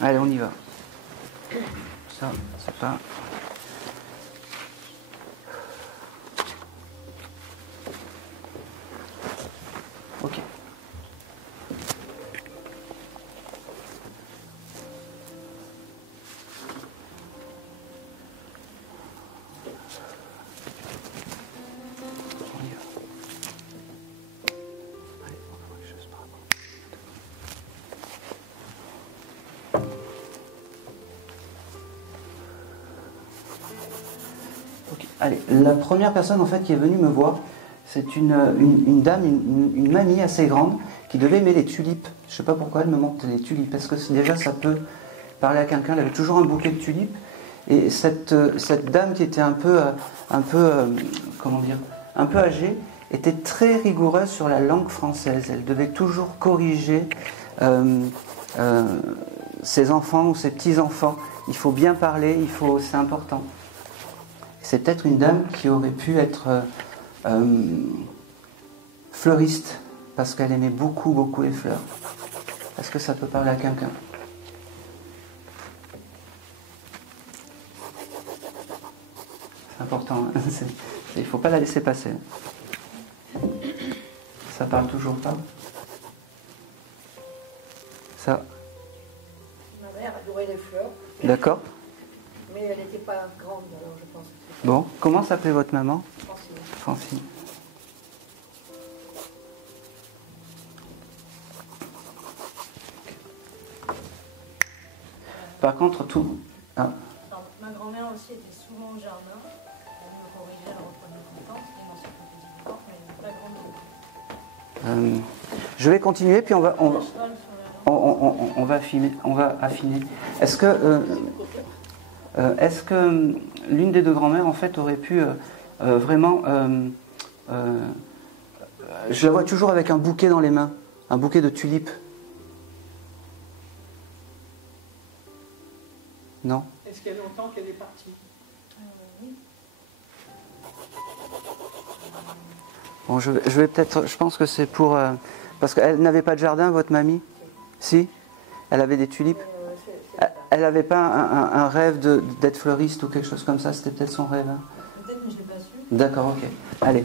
Allez, on y va. Ça, c'est pas... Ok. Allez, la première personne en fait qui est venue me voir, c'est une dame, une mamie assez grande qui devait aimer les tulipes. Je ne sais pas pourquoi elle me montre les tulipes. Est-ce que déjà ça peut parler à quelqu'un? Elle avait toujours un bouquet de tulipes. Et cette dame qui était un peu comment dire, un peu âgée, était très rigoureuse sur la langue française. Elle devait toujours corriger ses enfants ou ses petits-enfants. Il faut bien parler, c'est important. C'est peut-être une dame qui aurait pu être fleuriste, parce qu'elle aimait beaucoup, beaucoup les fleurs. Est-ce que ça peut parler à quelqu'un? C'est important, hein. Il ne faut pas la laisser passer. Ça parle toujours pas? Ça? Ma mère adorait les fleurs. D'accord. Mais elle n'était pas grande, alors je pense. Bon, comment s'appelait votre maman? Francine. Francine. Par contre, tout... Ah. Alors, ma grand-mère aussi était souvent au jardin. Elle me corrigeait, elle reprenait confiance. C'était une ancienne petite porte, mais elle n'était pas grande. Je vais continuer, puis on va affiner. Est-ce que l'une des deux grand-mères, en fait, aurait pu vraiment... je la vois toujours avec un bouquet dans les mains, un bouquet de tulipes. Non? Est-ce qu'il y a longtemps qu'elle est partie? Oui. Bon, je vais peut-être... Je pense que c'est pour... parce qu'elle n'avait pas de jardin, votre mamie? Si? Elle avait des tulipes? Elle n'avait pas un rêve d'être fleuriste ou quelque chose comme ça? C'était peut-être son rêve, hein? Peut-être, mais je ne l'ai pas su. D'accord, ok. Allez.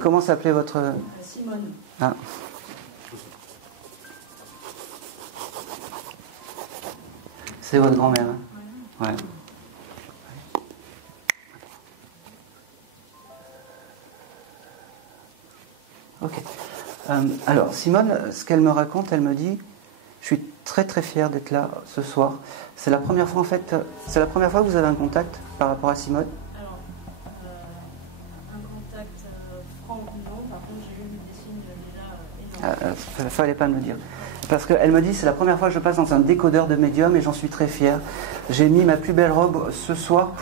Comment s'appelait votre... Simone. Ah. C'est votre grand-mère, hein? Ouais. Ok. Alors, Simone, ce qu'elle me raconte, elle me dit, je suis très très fière d'être là ce soir. C'est la première fois en fait, c'est la première fois que vous avez un contact par rapport à Simone? Alors, un contact franc, non. Par contre, j'ai eu des signes déjà énormes. Fallait pas me le dire. Parce qu'elle me dit, c'est la première fois que je passe dans un décodeur de médium et j'en suis très fière. J'ai mis ma plus belle robe ce soir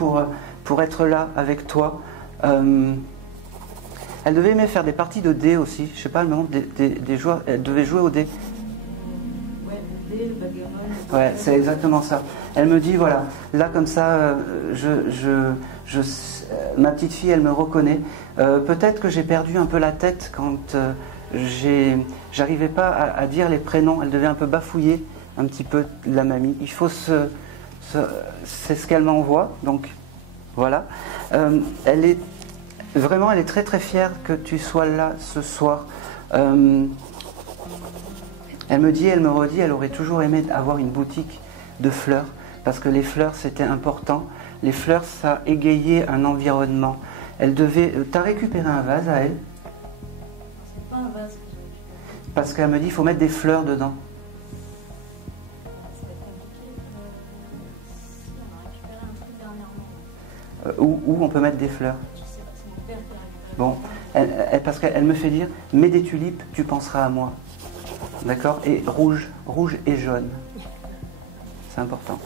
pour être là avec toi. Elle devait aimer faire des parties de dés aussi. Je sais pas, elle me montre des joueurs. Elle devait jouer au dés. Ouais, le dé, le backgammon. Ouais, c'est exactement ça. Elle me dit, voilà, là comme ça, ma petite fille, elle me reconnaît. Peut-être que j'ai perdu un peu la tête quand j'arrivais pas à dire les prénoms. Elle devait un peu bafouiller un petit peu la mamie. Il faut c'est ce qu'elle m'envoie, donc voilà. Elle est très très fière que tu sois là ce soir. Elle me dit, elle me redit, elle aurait toujours aimé avoir une boutique de fleurs, parce que les fleurs c'était important. Les fleurs, ça égayait un environnement. Elle devait... T'as récupéré un vase à elle? C'est pas un vase que j'ai récupéré. Parce qu'elle me dit, il faut mettre des fleurs dedans. C'était compliqué. Si, on a récupéré un truc dernièrement. Où on peut mettre des fleurs? Je sais pas, c'est mon père qui a récupéré. Bon, parce qu'elle me fait dire, mets des tulipes, tu penseras à moi. D'accord? Et rouge et jaune. C'est important.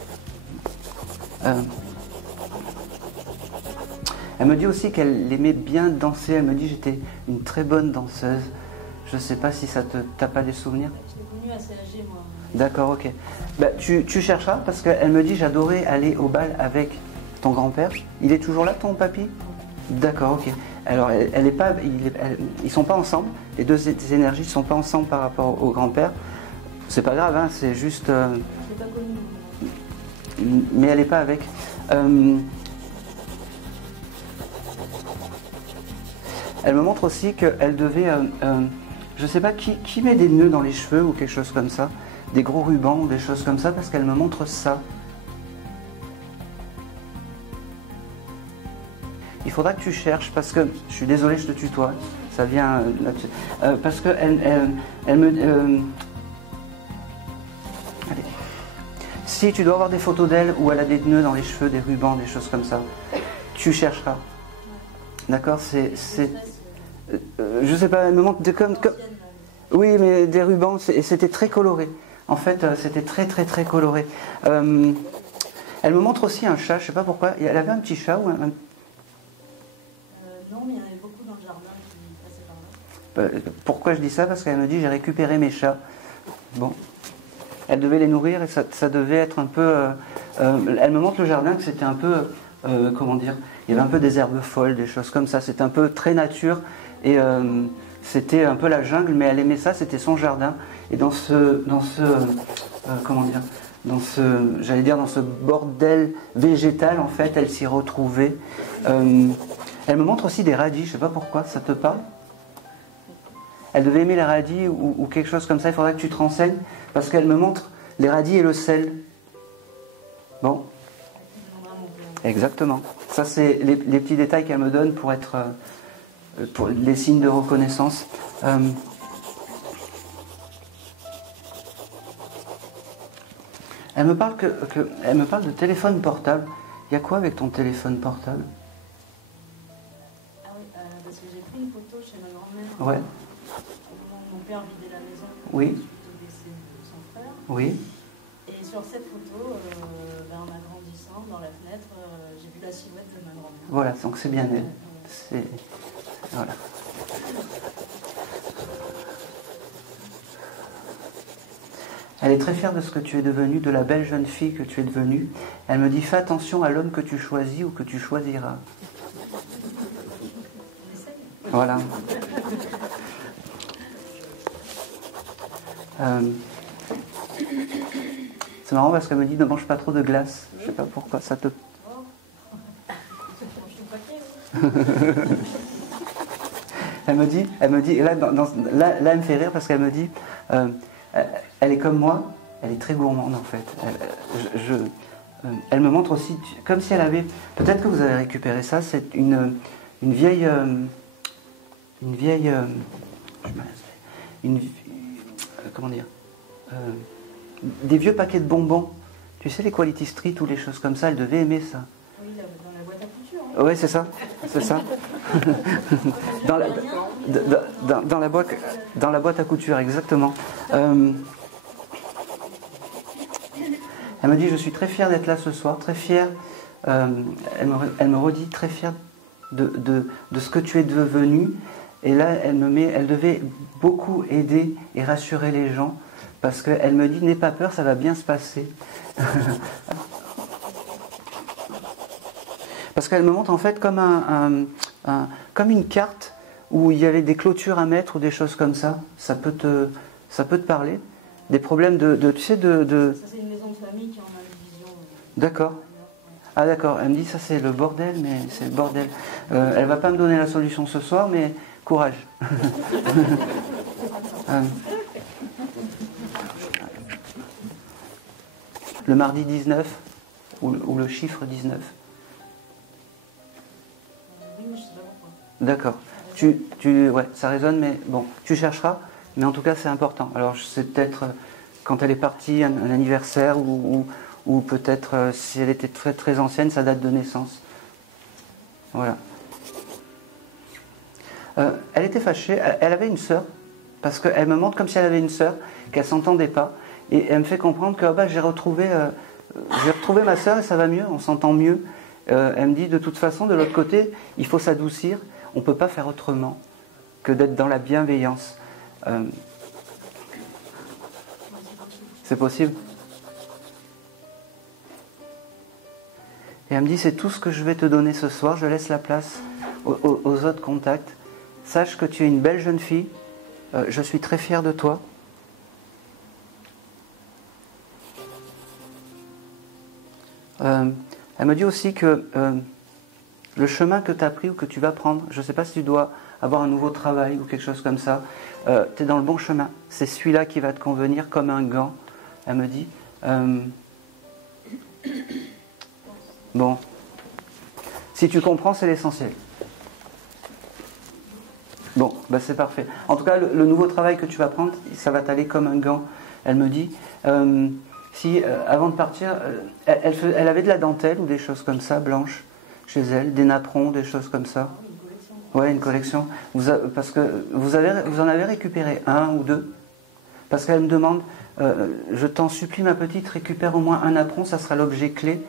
Elle me dit aussi qu'elle aimait bien danser. Elle me dit, j'étais une très bonne danseuse. Je ne sais pas si t'as pas des souvenirs. Je l'ai connue assez âgée, moi. D'accord, ok. Bah, tu chercheras, parce qu'elle me dit, j'adorais aller au bal avec ton grand-père. Il est toujours là, ton papy? D'accord, ok. Alors, ils sont pas ensemble. Les deux énergies ne sont pas ensemble par rapport au grand-père. C'est pas grave, hein, c'est juste... Je l'ai pas connue. mais elle n'est pas avec. Elle me montre aussi qu'elle devait, je ne sais pas qui met des nœuds dans les cheveux ou quelque chose comme ça, des gros rubans ou des choses comme ça, parce qu'elle me montre ça. Il faudra que tu cherches, parce que, je suis désolé, je te tutoie, ça vient là-dessus, parce que elle me... allez. Si tu dois avoir des photos d'elle où elle a des nœuds dans les cheveux, des rubans, des choses comme ça, tu chercheras. D'accord, je sais pas, elle me montre comme... Oui, mais des rubans, et c'était très coloré. En fait, c'était très coloré. Elle me montre aussi un chat, je sais pas pourquoi. Elle avait un petit chat ou un... Non, mais il y en avait beaucoup dans le jardin qui passaient par là. Pourquoi je dis ça? Parce qu'elle me dit j'ai récupéré mes chats. Bon. Elle devait les nourrir et ça devait être un peu... elle me montre le jardin que c'était un peu... comment dire? Il y avait un peu des herbes folles, des choses comme ça. C'était un peu très nature et c'était un peu la jungle, mais elle aimait ça, c'était son jardin. Et dans ce comment dire? J'allais dire dans ce bordel végétal, en fait, elle s'y retrouvait. Elle me montre aussi des radis, je ne sais pas pourquoi, ça te parle? Elle devait aimer les radis ou quelque chose comme ça, il faudrait que tu te renseignes, parce qu'elle me montre les radis et le sel. Bon. Exactement. Ça, c'est les petits détails qu'elle me donne pour être pour les signes de reconnaissance. Elle me parle elle me parle de téléphone portable. Il y a quoi avec ton téléphone portable? Ah oui, parce que j'ai pris une photo chez ma grand-mère. Ouais. Mon père vidait la maison. Oui. Suite au décès de son frère. Oui. Et sur cette photo, en agrandissant dans la fenêtre, j'ai vu la silhouette de ma grand-mère. Voilà, donc c'est bien elle. Voilà. Elle est très fière de ce que tu es devenue, de la belle jeune fille que tu es devenue. Elle me dit fais attention à l'homme que tu choisis ou que tu choisiras. Voilà. C'est marrant parce qu'elle me dit ne mange pas trop de glace. Je sais pas pourquoi ça te... Elle me dit, et là, là, elle me fait rire parce qu'elle me dit, elle est comme moi, elle est très gourmande en fait. Elle me montre aussi, comme si elle avait, peut-être que vous avez récupéré ça, c'est une vieille, comment dire, des vieux paquets de bonbons. Tu sais, les Quality Street ou les choses comme ça, elle devait aimer ça. Oui, dans la boîte à couture. Hein. Oui, c'est ça. C'est ça. dans la boîte à couture, exactement. Elle me dit, je suis très fière d'être là ce soir, très fière. Elle me redit, très fière de ce que tu es devenu. Et là, elle devait beaucoup aider et rassurer les gens. Parce qu'elle me dit, n'aie pas peur, ça va bien se passer. Parce qu'elle me montre en fait comme comme une carte où il y avait des clôtures à mettre ou des choses comme ça. Ça peut te parler. Des problèmes tu sais, Ça, c'est une maison de famille qui est en indivision. D'accord. Ah d'accord, elle me dit ça c'est le bordel, mais c'est le bordel. Elle va pas me donner la solution ce soir, mais courage. Le mardi 19 ou le chiffre 19. Oui, mais je sais pas pourquoi. D'accord. Ouais, ça résonne, mais bon, tu chercheras. Mais en tout cas, c'est important. Alors, c'est peut-être quand elle est partie, un anniversaire, ou peut-être si elle était très très ancienne, sa date de naissance. Voilà. Elle était fâchée. Elle avait une sœur, parce qu'elle me montre comme si elle avait une sœur, qu'elle s'entendait pas. Et elle me fait comprendre que j'ai retrouvé ma sœur et ça va mieux, on s'entend mieux. Elle me dit de toute façon, de l'autre côté, il faut s'adoucir. On ne peut pas faire autrement que d'être dans la bienveillance. C'est possible. Et elle me dit, c'est tout ce que je vais te donner ce soir. Je laisse la place aux autres contacts. Sache que tu es une belle jeune fille. Je suis très fier de toi. Elle me dit aussi que le chemin que tu as pris ou que tu vas prendre, je ne sais pas si tu dois avoir un nouveau travail ou quelque chose comme ça, tu es dans le bon chemin. C'est celui-là qui va te convenir comme un gant, elle me dit. Bon, si tu comprends, c'est l'essentiel. Bon, bah c'est parfait. En tout cas, le nouveau travail que tu vas prendre, ça va t'aller comme un gant. Elle me dit, si avant de partir, elle avait de la dentelle ou des choses comme ça, blanches, chez elle, des napperons, des choses comme ça. Ouais, une collection. Parce que vous en avez récupéré un ou deux. Parce qu'elle me demande, je t'en supplie ma petite, récupère au moins un napperon, ça sera l'objet clé.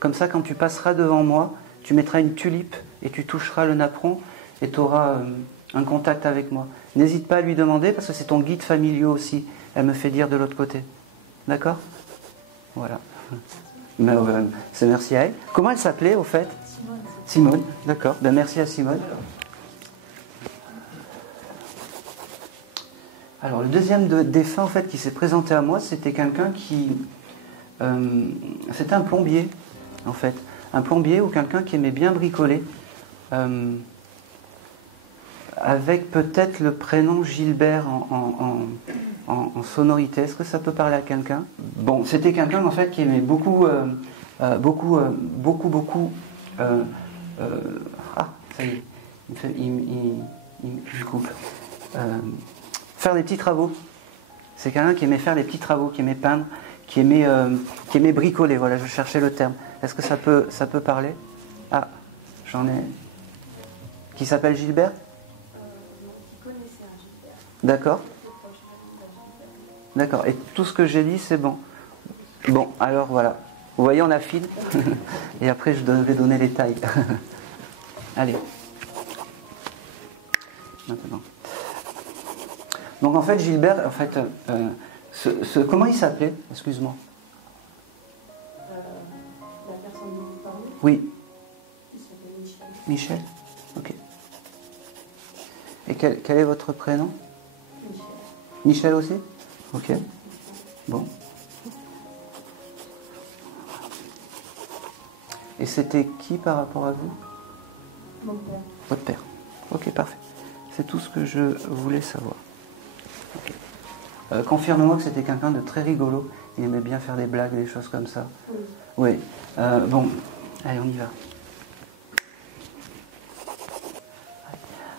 Comme ça, quand tu passeras devant moi, tu mettras une tulipe et tu toucheras le napperon et tu auras un contact avec moi. N'hésite pas à lui demander parce que c'est ton guide familier aussi. Elle me fait dire de l'autre côté. D'accord ? Voilà. C'est merci à elle. Comment elle s'appelait au fait ? Simone. D'accord. Ben, merci à Simone. Alors le deuxième défunt en fait qui s'est présenté à moi, c'était quelqu'un qui... c'était un plombier en fait. Un plombier ou quelqu'un qui aimait bien bricoler. Avec peut-être le prénom Gilbert en sonorité. Est-ce que ça peut parler à quelqu'un ? Bon, c'était quelqu'un en fait qui aimait beaucoup, ça y est, je coupe. Faire des petits travaux. C'est quelqu'un qui aimait faire des petits travaux, qui aimait peindre, qui aimait bricoler. Voilà, je cherchais le terme. Est-ce que ça peut parler ? Ah, j'en ai. Qui s'appelle Gilbert ? D'accord. D'accord. Et tout ce que j'ai dit, c'est bon. Bon, alors voilà. Vous voyez, on affine. Et après, je vais donner les tailles. Allez. Maintenant. Donc en fait, Gilbert, en fait, comment il s'appelait ? Excuse-moi. La personne dont vous parlez ? Oui. Il s'appelle Michel. Michel ? Ok. Et quel est votre prénom ? Michel. Michel aussi ? Ok. Bon. Et c'était qui par rapport à vous ? Mon père. Votre père. Ok, parfait. C'est tout ce que je voulais savoir. Okay. Confirme-moi que c'était quelqu'un de très rigolo. Il aimait bien faire des blagues, des choses comme ça. Oui. Bon, allez, on y va.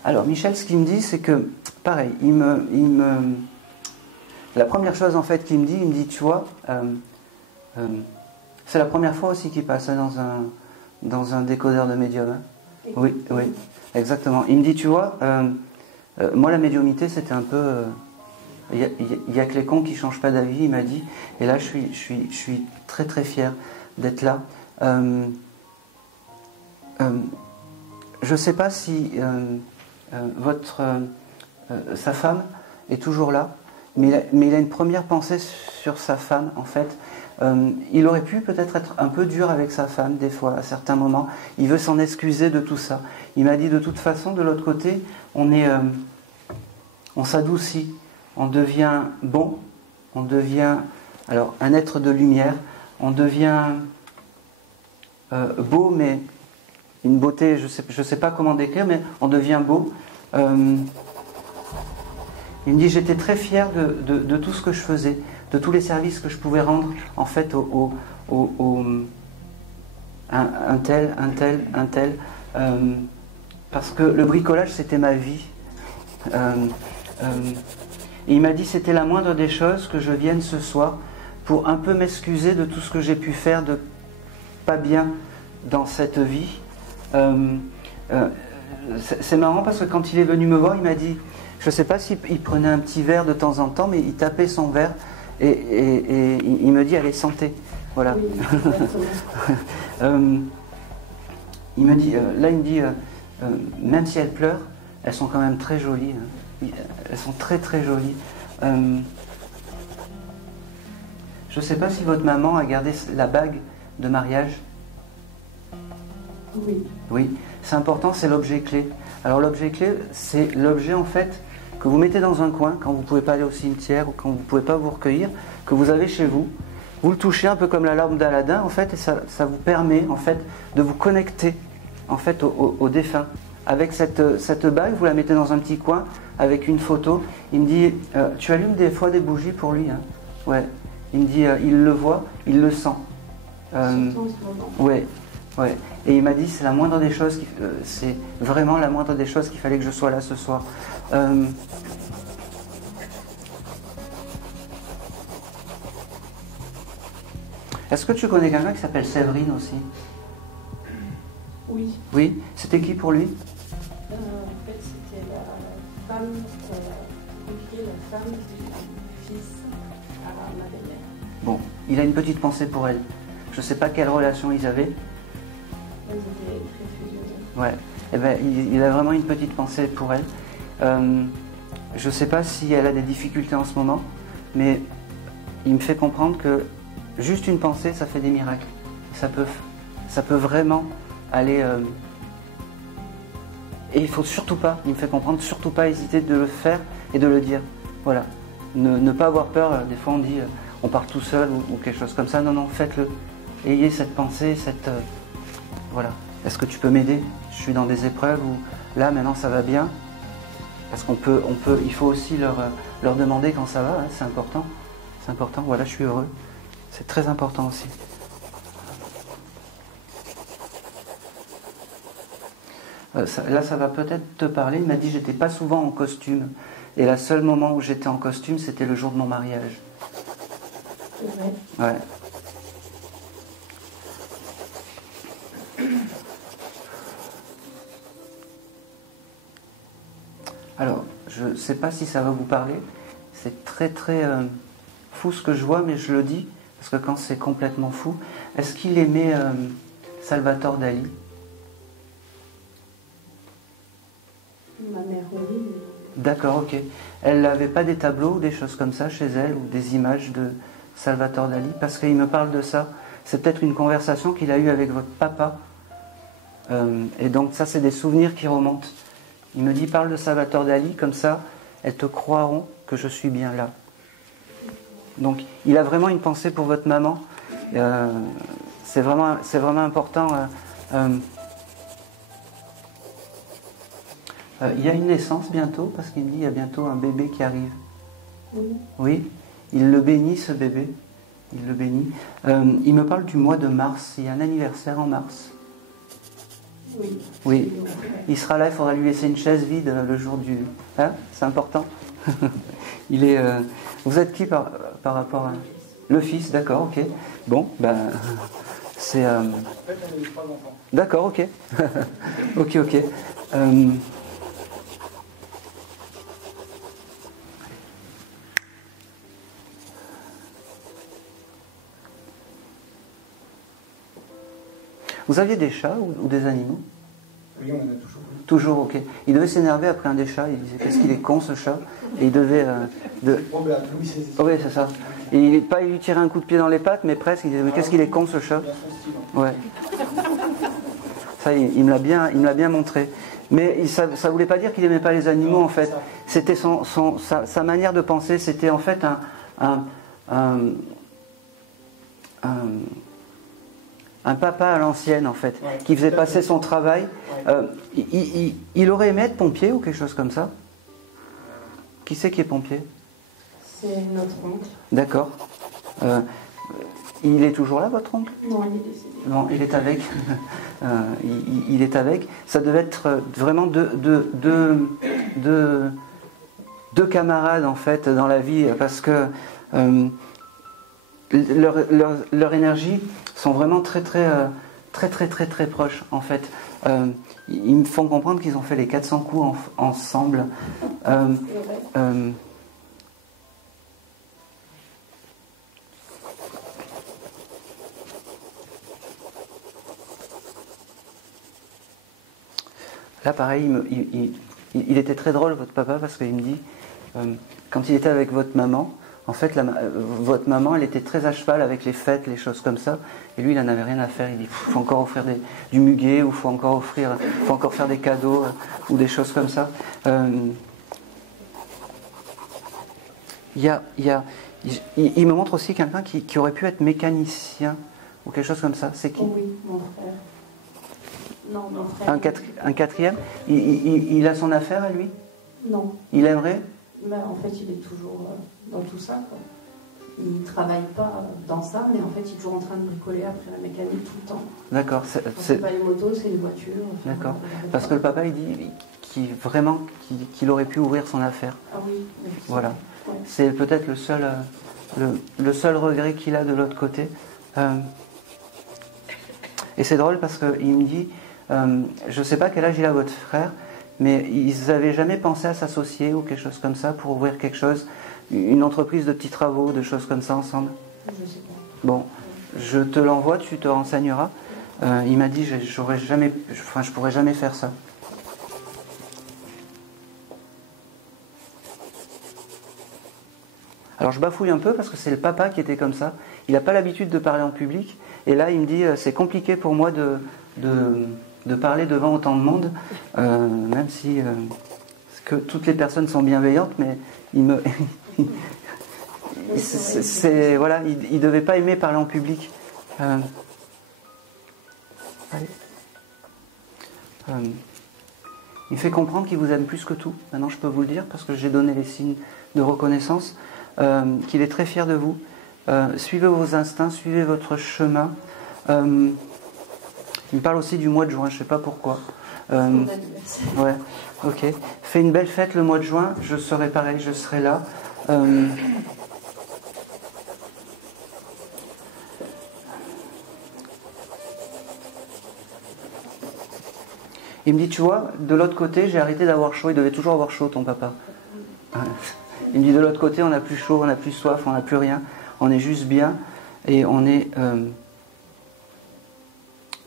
Alors, Michel, ce qu'il me dit, c'est que, pareil, la première chose, en fait, qu'il me dit, tu vois, c'est la première fois aussi qu'il passe dans un décodeur de médium. Hein. Oui, exactement. Il me dit, tu vois, moi, la médiumnité, c'était un peu... Il y a que les cons qui ne changent pas d'avis, il m'a dit. Et là, je suis très, très fier d'être là. Je ne sais pas si sa femme est toujours là, mais il a une première pensée sur sa femme, en fait. Il aurait pu peut-être être un peu dur avec sa femme, des fois, à certains moments. Il veut s'en excuser de tout ça. Il m'a dit, de toute façon, de l'autre côté, on s'adoucit, on devient bon, on devient un être de lumière, on devient beau, mais une beauté, je sais pas comment décrire, mais on devient beau. Il me dit, j'étais très fier de tout ce que je faisais, de tous les services que je pouvais rendre, en fait, un tel, parce que le bricolage, c'était ma vie. Et il m'a dit, c'était la moindre des choses que je vienne ce soir pour un peu m'excuser de tout ce que j'ai pu faire de pas bien dans cette vie. C'est marrant parce que quand il est venu me voir, il m'a dit, je ne sais pas s'il prenait un petit verre de temps en temps, mais il tapait son verre et il me dit, allez, santé. Voilà. Oui, il me dit, là il me dit, même si elles pleurent, elles sont quand même très jolies. Hein. Elles sont très très jolies. Je ne sais pas si votre maman a gardé la bague de mariage. Oui. Oui, c'est important, c'est l'objet clé. Alors l'objet clé, c'est l'objet en fait que vous mettez dans un coin quand vous ne pouvez pas aller au cimetière ou quand vous ne pouvez pas vous recueillir, que vous avez chez vous. Vous le touchez un peu comme la lampe d'Aladin, en fait, et ça vous permet, en fait, de vous connecter, en fait, au défunt. Avec cette bague, vous la mettez dans un petit coin, avec une photo. Il me dit, tu allumes des fois des bougies pour lui, hein? Ouais. Il me dit, il le voit, il le sent. Ouais. Ouais. Et il m'a dit, c'est la moindre des choses, c'est vraiment la moindre des choses qu'il fallait que je sois là ce soir. Est-ce que tu connais quelqu'un qui s'appelle Séverine aussi? Oui. Oui. C'était qui pour lui? En fait, c'était la femme, la femme du fils à ma belle-mère. Bon, il a une petite pensée pour elle. Je ne sais pas quelle relation ils avaient. Ils étaient très fusionnés. Ouais. Eh ben, il a vraiment une petite pensée pour elle. Je ne sais pas si elle a des difficultés en ce moment, mais il me fait comprendre que juste une pensée, ça fait des miracles. Ça peut vraiment aller... Et il faut surtout pas, il me fait comprendre, surtout pas hésiter de le faire et de le dire. Voilà. Ne pas avoir peur. Des fois on dit, on part tout seul ou quelque chose comme ça. Non, non, faites-le. Ayez cette pensée, voilà. Est-ce que tu peux m'aider? Je suis dans des épreuves où là maintenant ça va bien. Parce il faut aussi leur demander quand ça va, hein, c'est important. C'est important, voilà, je suis heureux. C'est très important aussi. Là, ça va peut-être te parler. Il m'a dit que j'étais pas souvent en costume. Et le seul moment où j'étais en costume, c'était le jour de mon mariage. C'est vrai. Ouais. Alors, je ne sais pas si ça va vous parler. C'est très très fou ce que je vois, mais je le dis, parce que quand c'est complètement fou. Est-ce qu'il aimait Salvatore Dali? Ma mère, oui. D'accord, ok. Elle n'avait pas des tableaux ou des choses comme ça chez elle, ou des images de Salvatore Dali? Parce qu'il me parle de ça. C'est peut-être une conversation qu'il a eue avec votre papa. Et donc ça, c'est des souvenirs qui remontent. Il me dit, parle de Salvatore Dali, comme ça, elles te croiront que je suis bien là. Donc, il a vraiment une pensée pour votre maman. C'est vraiment important. Il y a une naissance bientôt, parce qu'il me dit, il y a bientôt un bébé qui arrive. Oui. Oui, il le bénit, ce bébé. Il le bénit. Il me parle du mois de mars. Il y a un anniversaire en mars. Oui. Oui. Il sera là, il faudra lui laisser une chaise vide le jour du... Hein? C'est important. Il est... Vous êtes qui par rapport à... Le fils, d'accord, ok. Bon, ben... C'est... En fait, elle a eu 3 enfants. D'accord, ok. ok. Vous aviez des chats ou des animaux? Oui, on en a toujours. Toujours, ok. Il devait s'énerver après un des chats. Il disait, qu'est-ce qu'il est con ce chat? Et il devait... Oui, c'est ça. Oui, c'est ça. Et il lui tirait un coup de pied dans les pattes, mais presque. Il disait, mais qu'est-ce qu'il est con ce chat? Ouais. Ça, il me l'a bien montré. Mais ça ne voulait pas dire qu'il n'aimait pas les animaux, en fait. C'était sa manière de penser. C'était en fait un papa à l'ancienne, en fait, qui faisait passer son travail. Il aurait aimé être pompier ou quelque chose comme ça? Qui c'est qui est pompier? C'est notre oncle. D'accord. Il est toujours là, votre oncle? Non, il est décédé. Non, il est avec. Il est avec. Ça devait être vraiment deux camarades, en fait, dans la vie, parce que leur énergie sont vraiment très proches, en fait. Ils me font comprendre qu'ils ont fait les 400 coups ensemble. Là, pareil, il était très drôle, votre papa, parce qu'il me dit, quand il était avec votre maman, en fait, votre maman, elle était très à cheval avec les fêtes, les choses comme ça, et lui, il n'en avait rien à faire. Il dit, il faut encore offrir du muguet, ou faut encore faire des cadeaux, ou des choses comme ça. il me montre aussi quelqu'un qui aurait pu être mécanicien ou quelque chose comme ça. C'est qui? Oh oui, mon frère. Non, mon frère. Un quatrième? Il a son affaire à lui? Non. Il aimerait? Mais en fait, il est toujours dans tout ça, quoi. Il ne travaille pas dans ça, mais en fait, il est toujours en train de bricoler après la mécanique tout le temps. D'accord. C'est pas une moto, c'est une voiture. Enfin, d'accord. Parce que le papa, il dit qu'il aurait pu ouvrir son affaire. Ah oui. Voilà. Ouais. C'est peut-être le seul regret qu'il a de l'autre côté. Et c'est drôle parce qu'il me dit, je ne sais pas quel âge il a votre frère, mais ils n'avaient jamais pensé à s'associer ou quelque chose comme ça pour ouvrir quelque chose, une entreprise de petits travaux, de choses comme ça ensemble. Je sais pas. Bon, je te l'envoie, tu te renseigneras. Il m'a dit, je pourrais jamais faire ça. Alors je bafouille un peu parce que c'est le papa qui était comme ça. Il n'a pas l'habitude de parler en public. Et là, il me dit, c'est compliqué pour moi de parler devant autant de monde, même si que toutes les personnes sont bienveillantes, mais voilà, il devait pas aimer parler en public. Allez. Il fait comprendre qu'il vous aime plus que tout. Maintenant, je peux vous le dire parce que j'ai donné les signes de reconnaissance. Qu'il est très fier de vous. Suivez vos instincts, suivez votre chemin. Il me parle aussi du mois de juin, je ne sais pas pourquoi. Ouais, ok. Fais une belle fête le mois de juin, je serai pareil, je serai là. Il me dit, tu vois, de l'autre côté, j'ai arrêté d'avoir chaud. Il devait toujours avoir chaud, ton papa. Il me dit, de l'autre côté, on n'a plus chaud, on n'a plus soif, on n'a plus rien. On est juste bien et on est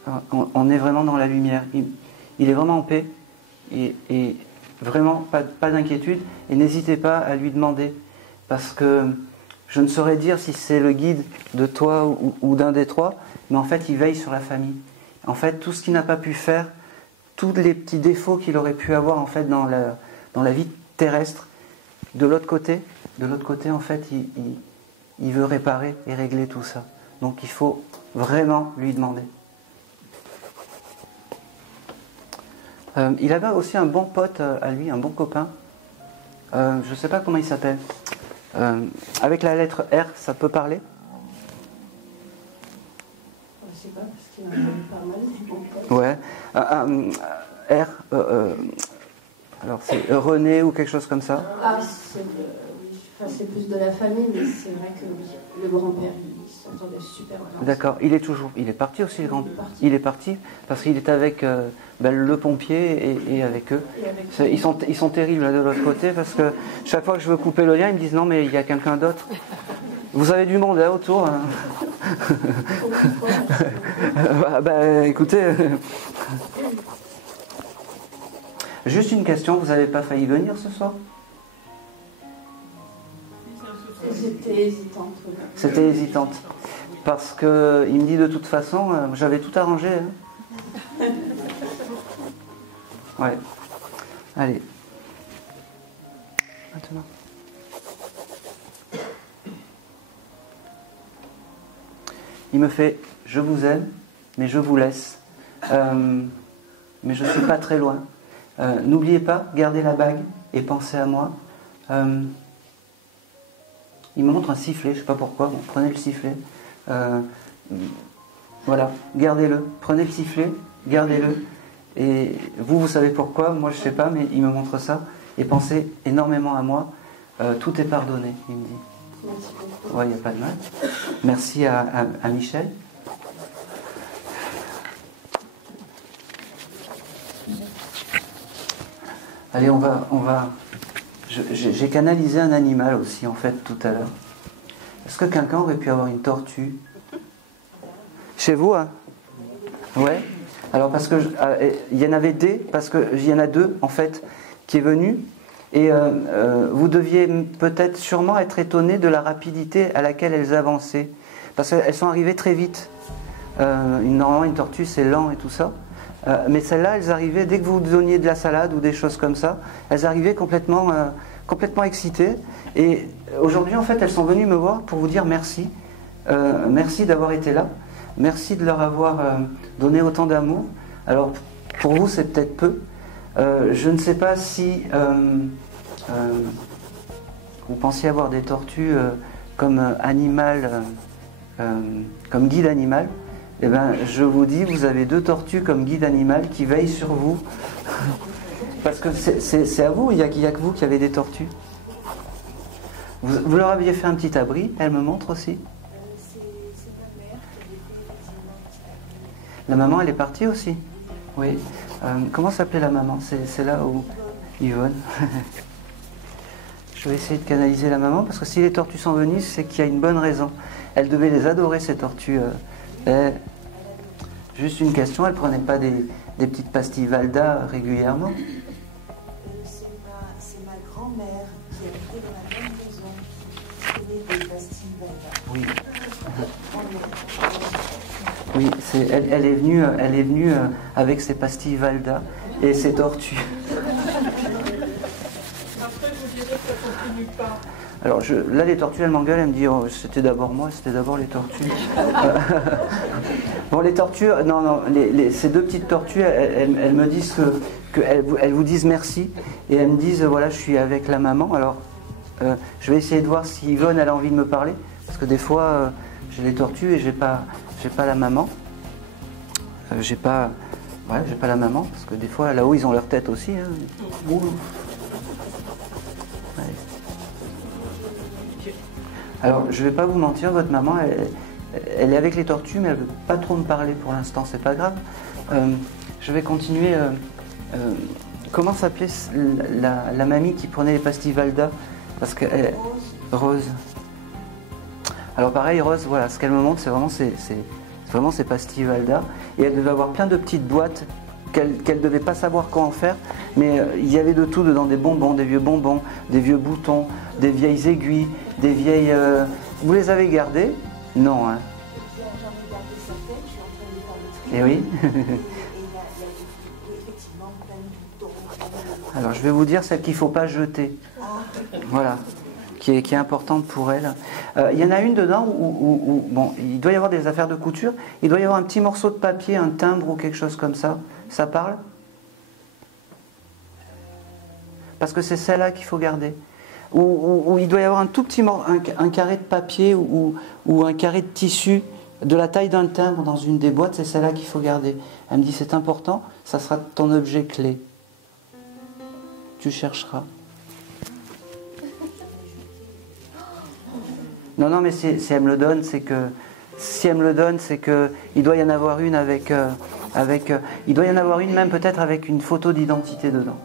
vraiment dans la lumière. Il est vraiment en paix et vraiment pas d'inquiétude. Et n'hésitez pas à lui demander parce que je ne saurais dire si c'est le guide de toi ou d'un des trois, mais en fait, il veille sur la famille. En fait, tout ce qu'il n'a pas pu faire, tous les petits défauts qu'il aurait pu avoir en fait dans la vie terrestre, de l'autre côté, en fait, il veut réparer et régler tout ça. Donc il faut vraiment lui demander. Il avait aussi un bon pote à lui, un bon copain. Je ne sais pas comment il s'appelle. Avec la lettre R, ça peut parler? Je ne sais pas, parce qu'il en a pas mal, des bons potes. Ouais. R, alors c'est René ou quelque chose comme ça? Ah, c'est plus de la famille, mais c'est vrai que le grand-père, il s'entendait super bien. D'accord, il est parti aussi, le grand. Il est parti parce qu'il est avec le pompier et avec eux. Et avec ils sont terribles là de l'autre côté parce que chaque fois que je veux couper le lien, ils me disent non mais il y a quelqu'un d'autre. Vous avez du monde là autour. Hein. Écoutez. Juste une question, vous n'avez pas failli venir ce soir? J'étais hésitante. C'était hésitante. Parce qu'il me dit de toute façon, j'avais tout arrangé. Hein. Ouais. Allez. Maintenant. Il me fait, je vous aime, mais je vous laisse. Mais je ne suis pas très loin. N'oubliez pas, gardez la bague et pensez à moi. Il me montre un sifflet, je ne sais pas pourquoi. Bon, prenez le sifflet. Voilà, gardez-le. Prenez le sifflet, gardez-le. Et vous savez pourquoi. Moi, je ne sais pas, mais il me montre ça. Et pensez énormément à moi. Tout est pardonné, il me dit. Merci beaucoup. Ouais, il n'y a pas de mal. Merci à Michel. Allez, on va. J'ai canalisé un animal aussi, en fait, tout à l'heure. Est-ce que quelqu'un aurait pu avoir une tortue? Chez vous, hein? Ouais. Alors, parce que il y en avait parce qu'il y en a deux, en fait, qui est venu. Et vous deviez peut-être sûrement être étonné de la rapidité à laquelle elles avançaient. Parce qu'elles sont arrivées très vite. Normalement, une tortue, c'est lent et tout ça. Mais celles-là, elles arrivaient, dès que vous donniez de la salade ou des choses comme ça, elles arrivaient complètement complètement excitées. Et aujourd'hui, en fait, elles sont venues me voir pour vous dire merci. Merci d'avoir été là. Merci de leur avoir donné autant d'amour. Alors, pour vous, c'est peut-être peu. Je ne sais pas si vous pensiez avoir des tortues comme animal, comme guide animal. Eh bien, je vous dis, vous avez 2 tortues comme guide animal qui veillent sur vous. Parce que c'est à vous, il n'y a que vous qui avez des tortues. Vous leur aviez fait un petit abri, elle me montre aussi. C'est ma mère qui avait fait effectivement un petit abri. La maman, elle est partie aussi. Oui. Comment s'appelait la maman? C'est là où... Yvonne. Je vais essayer de canaliser la maman, parce que si les tortues sont venues, c'est qu'il y a une bonne raison. Elle devait les adorer, ces tortues. Juste une question, elle ne prenait pas des petites pastilles Valda régulièrement? C'est ma grand-mère qui habitait dans la même maison qui prenait des pastilles Valda. Oui. Oui, elle est venue avec ses pastilles Valda et ses tortues. Après, vous direz que ça continue pas. Alors là, les tortues, elles m'engueulent, elles me disent oh, c'était d'abord moi, c'était d'abord les tortues. Bon, les tortues, non, ces 2 petites tortues, elles me disent elles vous disent merci et elles me disent voilà, je suis avec la maman. Alors, je vais essayer de voir si Yvonne elle a envie de me parler, parce que des fois, j'ai les tortues et j'ai pas la maman. J'ai pas la maman, parce que des fois là-haut ils ont leur tête aussi. Hein. Ouais. Alors je vais pas vous mentir, votre maman elle est avec les tortues, mais elle veut pas trop me parler pour l'instant, c'est pas grave. Je vais continuer. Comment s'appelait la mamie qui prenait les pastilles Valda? Parce que Rose. Alors pareil, Rose, voilà, ce qu'elle me montre, c'est vraiment ces pastilles Valda. Et elle devait avoir plein de petites boîtes qu'elle devait pas savoir quoi en faire. Mais il y avait de tout dedans, des bonbons, des vieux bonbons, des vieux boutons, des vieilles aiguilles, des vieilles... Vous les avez gardées? Non, hein. J'en ai gardé certaines, je suis en train de faire le tri. Eh oui. Et il y a effectivement plein de boutons. Alors je vais vous dire celle qu'il ne faut pas jeter. Voilà. Qui est importante pour elle. Il y en a une dedans où bon, il doit y avoir des affaires de couture, il doit y avoir un petit morceau de papier, un timbre ou quelque chose comme ça. Ça parle? Parce que c'est celle-là qu'il faut garder. Ou il doit y avoir un tout petit un carré de papier ou un carré de tissu de la taille d'un timbre dans une des boîtes, c'est celle-là qu'il faut garder. Elle me dit c'est important, ça sera ton objet clé. Tu chercheras. Non, mais si elle me le donne, c'est que il doit y en avoir une il doit y en avoir une même peut-être avec une photo d'identité dedans.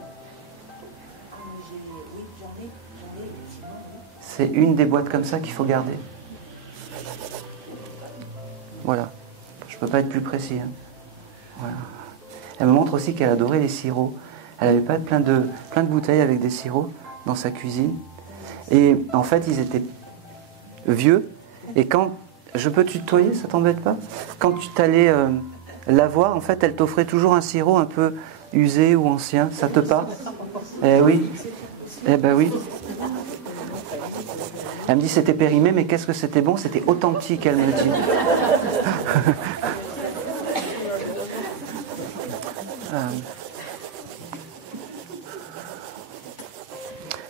C'est une des boîtes comme ça qu'il faut garder. Voilà. Je peux pas être plus précis. Hein. Voilà. Elle me montre aussi qu'elle adorait les sirops. Elle avait pas plein de bouteilles avec des sirops dans sa cuisine. Et en fait, ils étaient vieux. Et quand... Je peux tutoyer, ça t'embête pas? Quand tu t'allais la voir, en fait, elle t'offrait toujours un sirop un peu usé ou ancien. Ça te parle? Eh oui. Eh ben oui. Elle me dit c'était périmé, mais qu'est-ce que c'était bon? C'était authentique, elle me dit.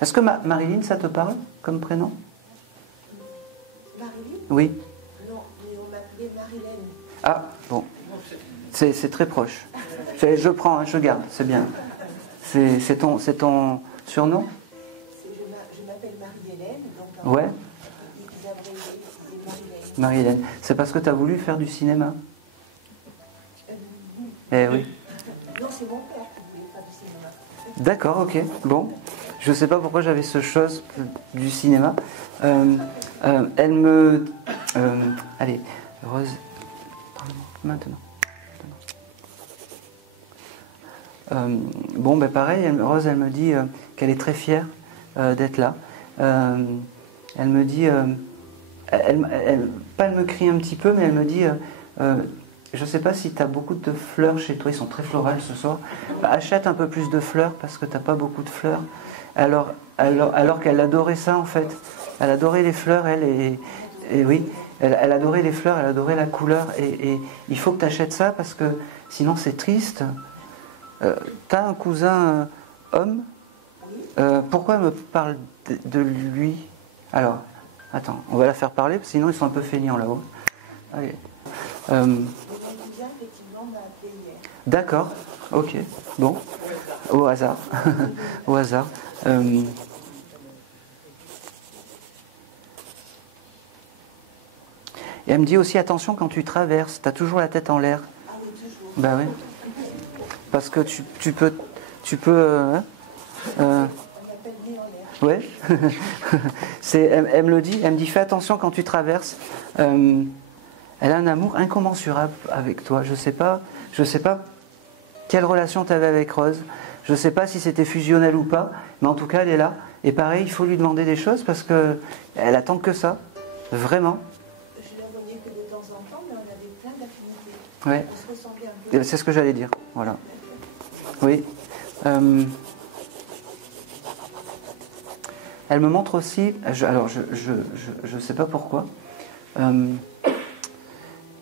Est-ce que Marilyn, ça te parle comme prénom? Marilyn? Oui. Non, mais on m'appelait Marilène. Ah, bon. C'est très proche. Je prends, hein, je garde, c'est bien. C'est ton surnom? Je m'appelle Marie-Hélène. Donc Ouais. ils abréviaient, c'était Marilène. Marie-Hélène. C'est parce que tu as voulu faire du cinéma? Eh oui. Non, c'est mon père qui voulait faire du cinéma. D'accord, ok. Bon. Je ne sais pas pourquoi j'avais ce chose du cinéma. Elle me... allez, Rose... Maintenant. Bon, ben pareil, Rose, elle me dit qu'elle est très fière d'être là. Elle me dit... elle me crie un petit peu, mais elle me dit... je sais pas si tu as beaucoup de fleurs chez toi, ils sont très florales ce soir. Achète un peu plus de fleurs parce que tu n'as pas beaucoup de fleurs. Alors qu'elle adorait ça en fait. Elle adorait les fleurs, elle, et oui, elle adorait les fleurs, elle adorait la couleur. Et il faut que tu achètes ça parce que sinon c'est triste. Tu as un cousin homme. Pourquoi elle me parle de lui? Alors, attends, on va la faire parler, parce que sinon ils sont un peu feignants là-haut. Allez. D'accord, ok, bon, au hasard. Au hasard. Et elle me dit aussi attention quand tu traverses, tu as toujours la tête en l'air. Ah oui, toujours. Bah oui. Parce que tu peux. On appelle nez en l'air. Ouais. Elle me le dit, elle me dit fais attention quand tu traverses. Elle a un amour incommensurable avec toi. Je sais pas quelle relation tu avais avec Rose. Je sais pas si c'était fusionnel ou pas, mais en tout cas elle est là. Et pareil, il faut lui demander des choses parce que elle attend que ça, vraiment. Je la voyais que de temps en temps, mais on avait plein d'affinités. Ouais. On se ressemblait un peu. C'est ce que j'allais dire. Voilà. Oui. Elle me montre aussi. Alors je sais pas pourquoi. Elle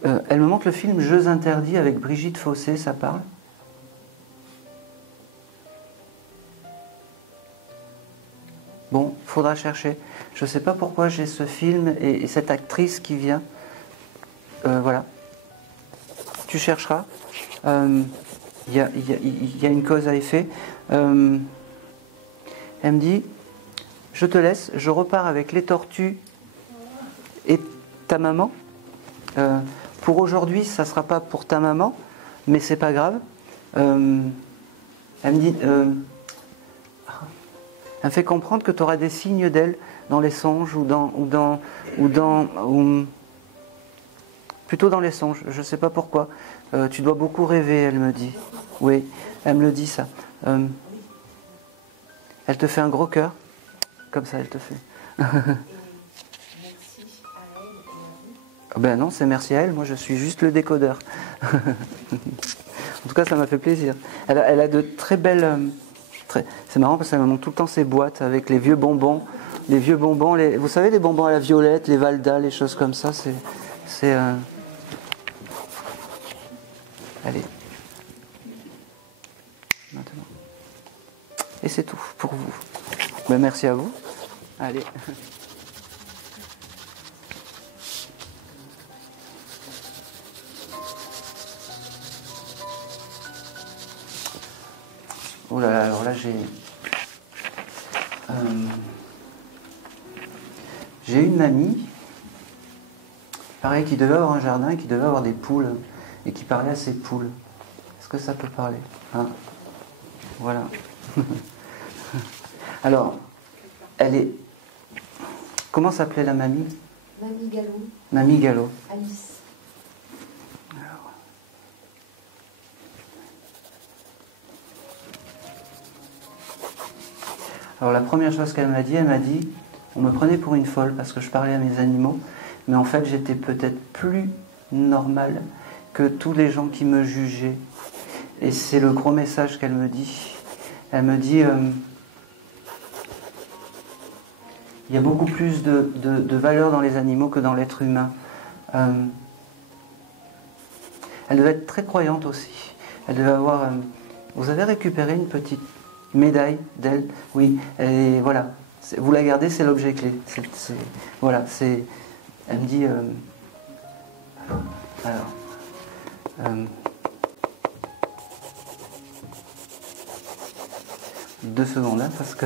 me montre le film Jeux interdits avec Brigitte Fossé, ça parle? Bon, faudra chercher. Je ne sais pas pourquoi j'ai ce film et cette actrice qui vient. Voilà. Tu chercheras. Il y a une cause à effet. Elle me dit, je te laisse, je repars avec les tortues et ta maman. Pour aujourd'hui, ça ne sera pas pour ta maman, mais c'est pas grave. Elle me dit, elle me fait comprendre que tu auras des signes d'elle dans les songes plutôt dans les songes. Je ne sais pas pourquoi. Tu dois beaucoup rêver, elle me dit. Oui, elle me le dit ça. Elle te fait un gros cœur, comme ça elle te fait. Merci à elle et à vous. Ben non, c'est merci à elle. Moi, je suis juste le décodeur. En tout cas, ça m'a fait plaisir. Elle a de très belles. C'est marrant parce qu'elle me montre tout le temps ses boîtes avec les vieux bonbons. Les vieux bonbons, vous savez, les bonbons à la violette, les Valda, les choses comme ça. Allez. Maintenant. Et c'est tout pour vous. Ben, merci à vous. Allez. Oh là là, alors là j'ai une mamie, pareil, qui devait avoir un jardin et qui devait avoir des poules et qui parlait à ses poules. Est-ce que ça peut parler, hein? Voilà. Alors, elle est... Comment s'appelait la mamie? Mamie Gallo. Mamie Gallo. Alice. Alors la première chose qu'elle m'a dit, on me prenait pour une folle parce que je parlais à mes animaux, mais en fait j'étais peut-être plus normale que tous les gens qui me jugeaient. Et c'est le gros message qu'elle me dit. Elle me dit, il y a beaucoup plus de valeur dans les animaux que dans l'être humain. Elle devait être très croyante aussi. Elle devait avoir... vous avez récupéré une petite médaille d'elle, oui, et voilà, vous la gardez, c'est l'objet clé. Voilà, c'est. Elle me dit. Deux secondes là, parce que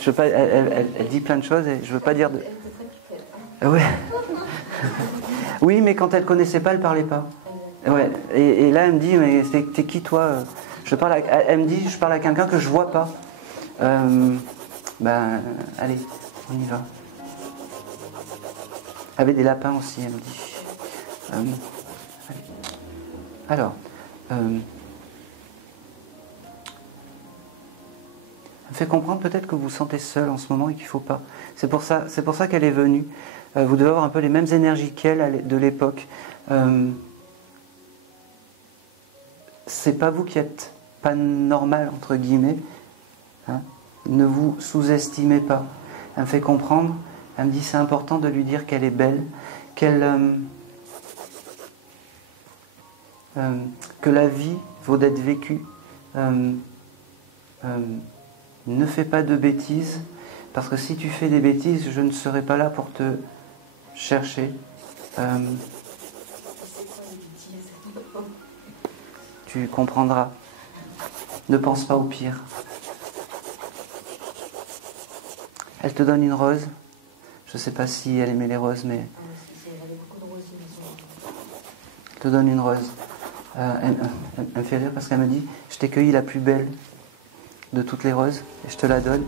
je veux pas. Elle dit plein de choses et je veux pas dire de. Ouais. Oui, mais quand elle connaissait pas, elle parlait pas. Ouais. Et là, elle me dit, mais t'es qui toi? Elle me dit, je parle à quelqu'un que je vois pas. Allez, on y va. Avec des lapins aussi, elle me dit. Alors, elle me fait comprendre peut-être que vous vous sentez seul en ce moment et qu'il ne faut pas. C'est pour ça qu'elle est venue. Vous devez avoir un peu les mêmes énergies qu'elle de l'époque. c'est pas vous qui êtes pas normal, entre guillemets. Hein. Ne vous sous-estimez pas. Elle me fait comprendre, elle me dit c'est important de lui dire qu'elle est belle, que la vie vaut d'être vécue. Ne fais pas de bêtises, parce que si tu fais des bêtises, je ne serai pas là pour te chercher. Tu comprendras. Ne pense pas au pire. Elle te donne une rose. Je ne sais pas si elle aimait les roses, mais... Elle te donne une rose. Elle me fait rire parce qu'elle me dit « Je t'ai cueilli la plus belle de toutes les roses et je te la donne. »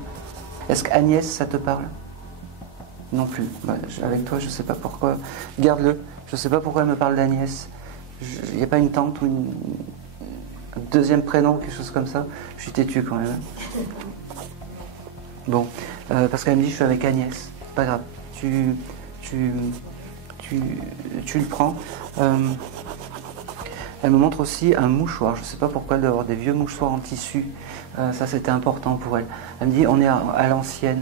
Est-ce qu'Agnès, ça te parle? Non plus. Avec toi, je ne sais pas pourquoi. Garde-le. Je ne sais pas pourquoi elle me parle d'Agnès. Il n'y a pas une tante ou un deuxième prénom, quelque chose comme ça? Je suis têtu quand même. Bon. Parce qu'elle me dit je suis avec Agnès. Pas grave. Tu le prends. Elle me montre aussi un mouchoir. Je ne sais pas pourquoi elle doit avoir des vieux mouchoirs en tissu. Ça, c'était important pour elle. Elle me dit on est à l'ancienne.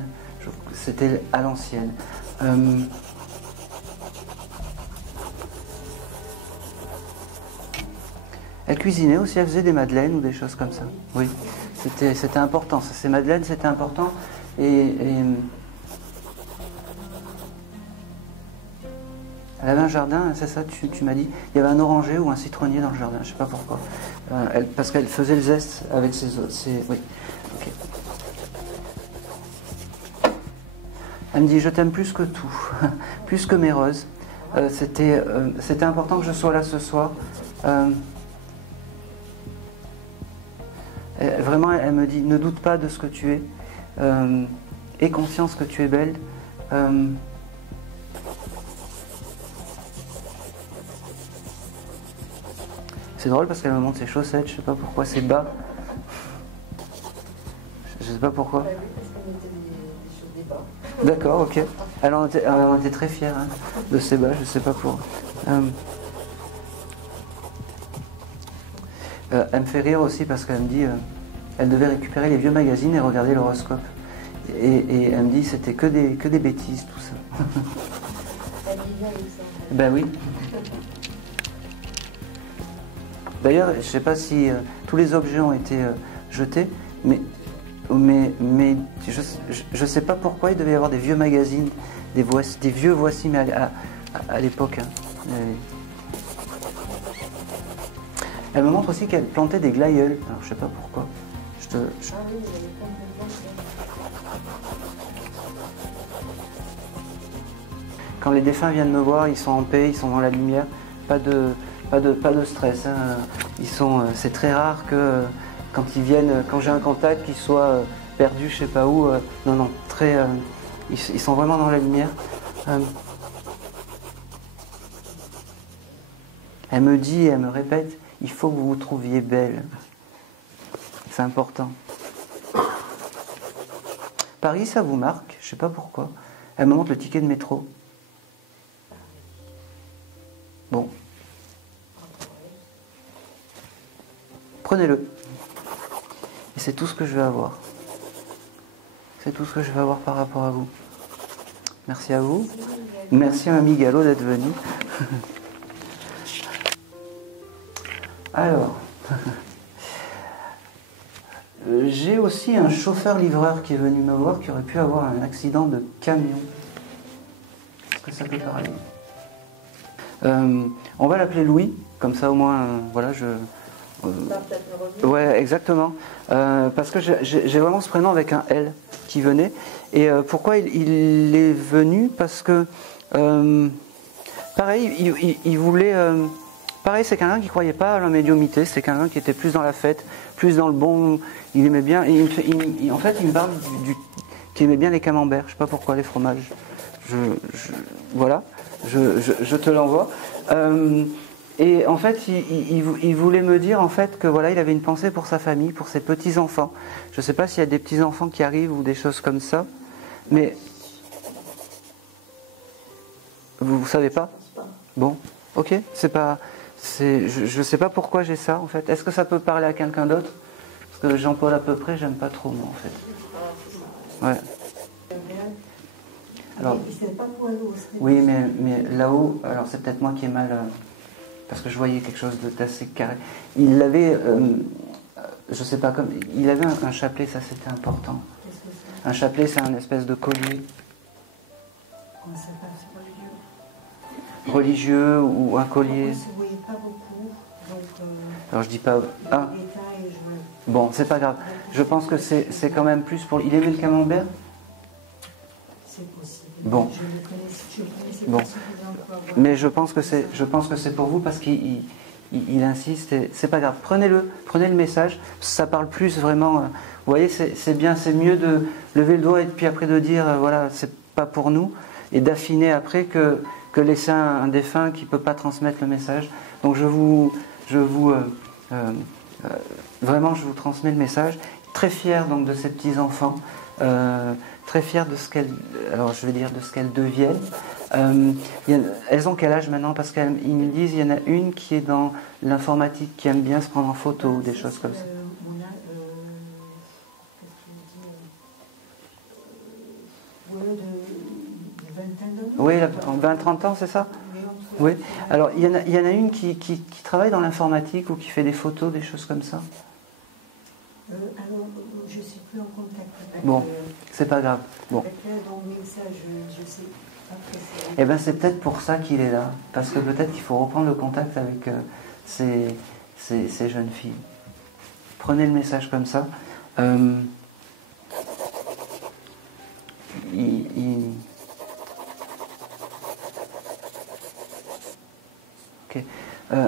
C'était à l'ancienne. Elle cuisinait aussi, elle faisait des madeleines ou des choses comme ça. Oui, c'était important. Ces madeleines, c'était important. Et elle avait un jardin, c'est ça, tu m'as dit. Il y avait un oranger ou un citronnier dans le jardin, je ne sais pas pourquoi. Parce qu'elle faisait le zeste avec ses... Oui, ok. Elle me dit, je t'aime plus que tout, plus que mes roses. C'était important que je sois là ce soir. Vraiment, elle me dit, ne doute pas de ce que tu es. Aie conscience que tu es belle. C'est drôle parce qu'elle me montre ses chaussettes, je sais pas pourquoi, c'est bas. Je sais pas pourquoi. D'accord, ok. Elle en était très fière hein, de ses bas, je sais pas pourquoi. Elle me fait rire aussi parce qu'elle me dit elle devait récupérer les vieux magazines et regarder l'horoscope. Et elle me dit c'était que des bêtises tout ça. Elle vit bien avec ça. Ben oui. D'ailleurs, je ne sais pas si tous les objets ont été jetés, mais je ne sais pas pourquoi il devait y avoir des vieux magazines, des vieux Voici, mais à l'époque. Hein. Elle me montre aussi qu'elle plantait des glaïeuls. Alors, je ne sais pas pourquoi. Ah oui, il y avait plein de plantes. Quand les défunts viennent me voir, ils sont en paix, ils sont dans la lumière. Pas de stress. Hein. C'est très rare que quand ils viennent, quand j'ai un contact, qu'ils soient perdus, je sais pas où. Non, ils sont vraiment dans la lumière. Elle me dit, elle me répète, il faut que vous vous trouviez belle. C'est important. Paris, ça vous marque? Je sais pas pourquoi. Elle me montre le ticket de métro. Bon. Prenez-le. Et c'est tout ce que je vais avoir. C'est tout ce que je vais avoir par rapport à vous. Merci à vous. Merci à Mamie Gallo d'être venue. Alors, j'ai aussi un chauffeur-livreur qui est venu me voir qui aurait pu avoir un accident de camion. Est-ce que ça peut parler? On va l'appeler Louis, comme ça au moins, voilà, ouais, exactement. Parce que j'ai vraiment ce prénom avec un L qui venait. Et pourquoi il est venu? Parce que, pareil, il voulait... pareil, c'est quelqu'un qui ne croyait pas à la médiumnité, c'est quelqu'un qui était plus dans la fête, plus dans le bon... Il aimait bien... en fait, il me parle qu'il aimait bien les camemberts, je ne sais pas pourquoi, les fromages. Voilà, je te l'envoie. Et en fait, il voulait me dire en fait que voilà, il avait une pensée pour sa famille, pour ses petits-enfants. Je ne sais pas s'il y a des petits-enfants qui arrivent ou des choses comme ça, mais... Vous savez pas? Bon, ok, c'est pas... Je sais pas pourquoi j'ai ça en fait. Est-ce que ça peut parler à quelqu'un d'autre? Parce que Jean-Paul à peu près, j'aime pas trop moi en fait. Ouais. Alors, oui, mais là-haut, alors c'est peut-être moi qui ai mal, parce que je voyais quelque chose d'assez carré. Il avait, je sais pas comme, il avait un chapelet, ça c'était important. Un chapelet, c'est un espèce de collier. Religieux ou un collier. Alors je dis pas. Ah. Bon, c'est pas grave. Je pense que c'est quand même plus pour. Il aimait le camembert? C'est possible. Bon. Bon. Mais je pense que c'est pour vous parce qu'il insiste. Et c'est pas grave. Prenez le message. Ça parle plus vraiment. Vous voyez, c'est bien, c'est mieux de lever le doigt et puis après de dire voilà, c'est pas pour nous et d'affiner après que laisser un défunt qui peut pas transmettre le message. Donc vraiment, je vous transmets le message. Très fier donc de ces petits enfants. Très fière de ce qu'elles deviennent. Elles ont quel âge maintenant? Parce qu'ils me disent il y en a une qui est dans l'informatique, qui aime bien se prendre en photo, des choses comme ça. Oui, en 20-30 ans, c'est ça? Oui. Alors, il y en a une qui travaille dans l'informatique ou qui fait des photos, des choses comme ça? Alors, je ne suis plus en contact avec. Bon, c'est pas grave. Bon. Avec elle, donc, mais ça, je sais. Eh bien, c'est peut-être pour ça qu'il est là. Parce que peut-être qu'il faut reprendre le contact avec ces jeunes filles. Prenez le message comme ça. Ok.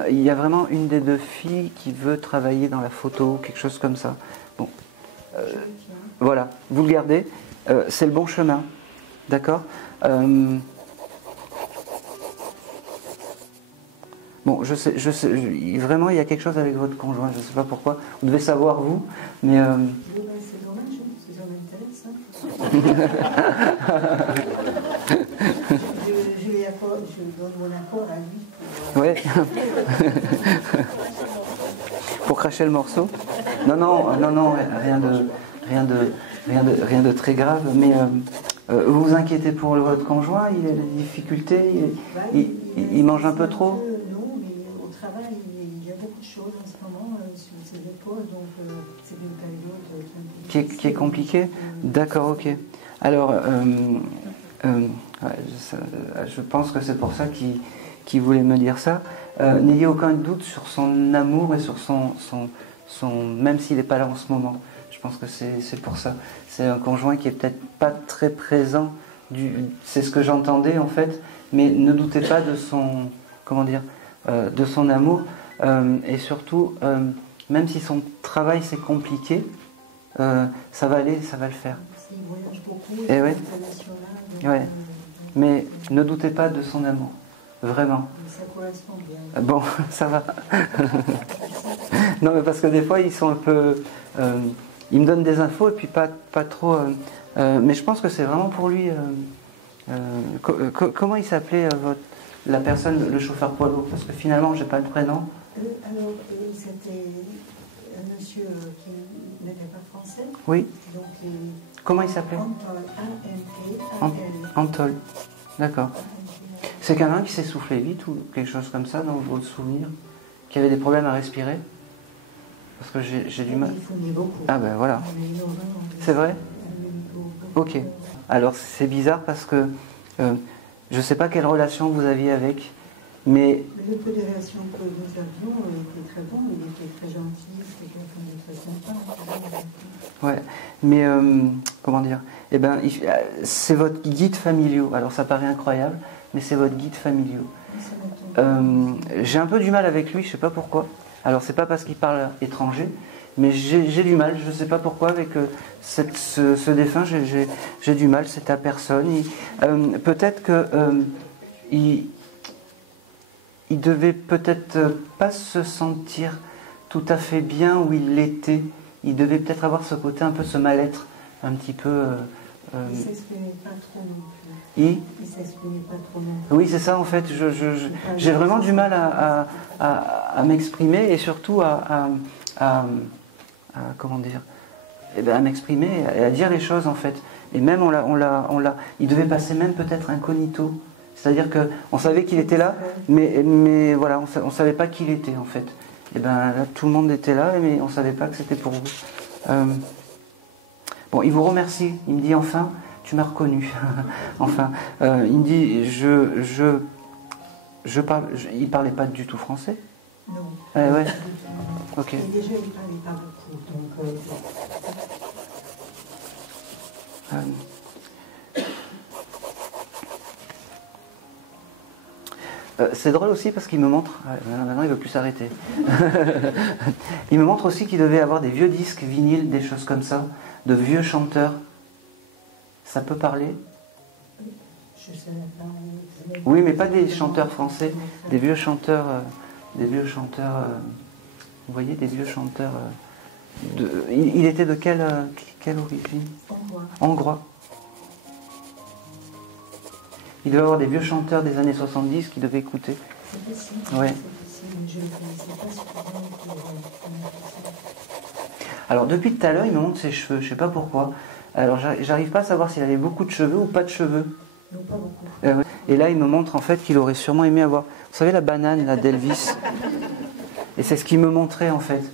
Il y a vraiment une des deux filles qui veut travailler dans la photo, quelque chose comme ça. Bon, voilà, vous le gardez, c'est le bon chemin, d'accord? Bon, je sais, vraiment, il y a quelque chose avec votre conjoint, je ne sais pas pourquoi. Vous devez savoir vous, mais. C'est dommage, parce que ça m'intéresse. Je donne mon accord à lui. Ouais. Pour cracher le morceau. Non, rien de très grave. Mais vous vous inquiétez pour votre conjoint? Il a des difficultés? Il mange un peu trop? Non, mais au travail, il y a beaucoup de choses en ce moment sur ses épaules, donc c'est une période qui est compliquée. D'accord, ok. Alors, je pense que c'est pour ça qu'il voulait me dire ça. N'ayez aucun doute sur son amour et sur son même s'il n'est pas là en ce moment. Je pense que c'est pour ça. C'est un conjoint qui est peut-être pas très présent. C'est ce que j'entendais en fait. Mais ne doutez pas de son, de son amour. Et surtout, même si son travail c'est compliqué, ça va aller, ça va le faire. Il voyage beaucoup, et ouais. Ouais. Mais ne doutez pas de son amour. Vraiment. Ça correspond bien. Bon, ça va. Non, mais parce que des fois, ils sont un peu... ils me donnent des infos et puis pas trop... mais je pense que c'est vraiment pour lui... comment il s'appelait la personne, le chauffeur poids lourd? Parce que finalement, j'ai pas le prénom. Alors, c'était un monsieur qui n'était pas français. Oui. Donc, comment il s'appelait? Antol. D'accord. C'est quelqu'un qui s'essoufflait vite ou quelque chose comme ça dans votre souvenir? Qui avait des problèmes à respirer? Parce que j'ai du mal. Il fumait beaucoup. Ah ben voilà. C'est vrai? Ok. Alors c'est bizarre parce que je ne sais pas quelle relation vous aviez avec, mais... Le peu de relations que nous avions était très bon, il était très gentil, c'était quelqu'un de très sympa. Ouais, mais comment dire? Eh ben, c'est votre guide familial. Alors ça paraît incroyable, mais c'est votre guide familial. J'ai un peu du mal avec lui, je ne sais pas pourquoi. Alors c'est pas parce qu'il parle étranger, mais j'ai du mal, je ne sais pas pourquoi avec ce défunt, j'ai du mal, c'est à personne. Peut-être que il devait peut-être pas se sentir tout à fait bien où il l'était. Il devait peut-être avoir ce côté un peu, ce mal-être, un petit peu... il ne s'exprimait pas trop non plus. Il s'exprimait pas trop bien. Oui, c'est ça en fait. J'ai vraiment du mal à m'exprimer et surtout comment dire, à m'exprimer et à dire les choses en fait. Et même il devait passer même peut-être incognito. C'est-à-dire qu'on savait qu'il était là, mais voilà, on ne savait pas qui il était en fait. Et bien là, tout le monde était là, mais on ne savait pas que c'était pour vous. Bon, il vous remercie. Il me dit enfin, tu m'as reconnu. Enfin, il me dit, il parlait pas du tout français. Non. Ouais. Ok. Et déjà, il parlait pas beaucoup, donc. C'est drôle aussi parce qu'il me montre, maintenant il ne veut plus s'arrêter, il me montre aussi qu'il devait avoir des vieux disques vinyles, des choses comme ça, de vieux chanteurs. Ça peut parler? Je sais pas. Oui, mais pas des chanteurs français, des vieux chanteurs, vous voyez, des vieux chanteurs. Il était de quelle origine? Hongrois. Il devait y avoir des vieux chanteurs des années 70 qui devaient écouter. C'est possible. Ouais. Je ne connaissais pas suffisamment pour. Alors depuis tout à l'heure, il me montre ses cheveux, je ne sais pas pourquoi. Alors j'arrive pas à savoir s'il avait beaucoup de cheveux ou pas de cheveux. Non, pas beaucoup. Et là, il me montre en fait qu'il aurait sûrement aimé avoir, vous savez, la banane là d'Elvis. Et c'est ce qu'il me montrait en fait.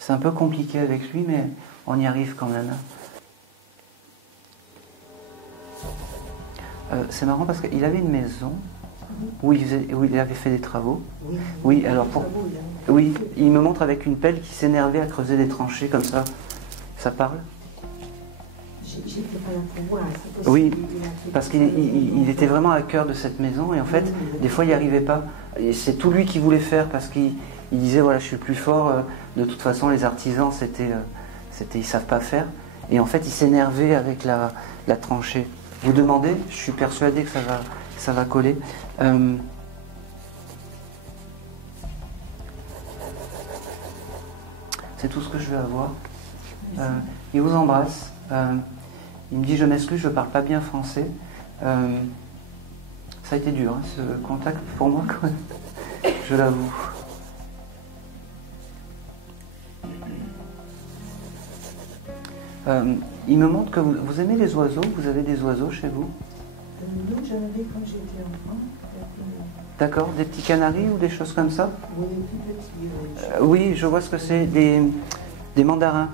C'est un peu compliqué avec lui, mais on y arrive quand même. C'est marrant parce qu'il avait une maison où il avait fait des travaux. Oui, alors oui, il me montre avec une pelle qui s'énervait à creuser des tranchées comme ça. Ça parle? J'étais pas là pour voir. Oui, parce qu'il était vraiment à cœur de cette maison et en fait, des fois, il n'y arrivait pas. Et c'est tout lui qui voulait faire parce qu'il disait voilà, je suis plus fort. De toute façon, les artisans, ils savent pas faire. Et en fait, il s'énervait avec la tranchée. Vous demandez, je suis persuadé que ça va coller. C'est tout ce que je veux avoir. Il vous embrasse. Il me dit je m'excuse, je ne parle pas bien français. Ça a été dur, hein, ce contact pour moi quand même. Je l'avoue. Il me montre que vous aimez les oiseaux. Vous avez des oiseaux chez vous? Non, j'en avais quand j'étais enfant. D'accord, des petits canaris ou des choses comme ça? Oui, tout petits. Oui, je vois ce que c'est. Des mandarins.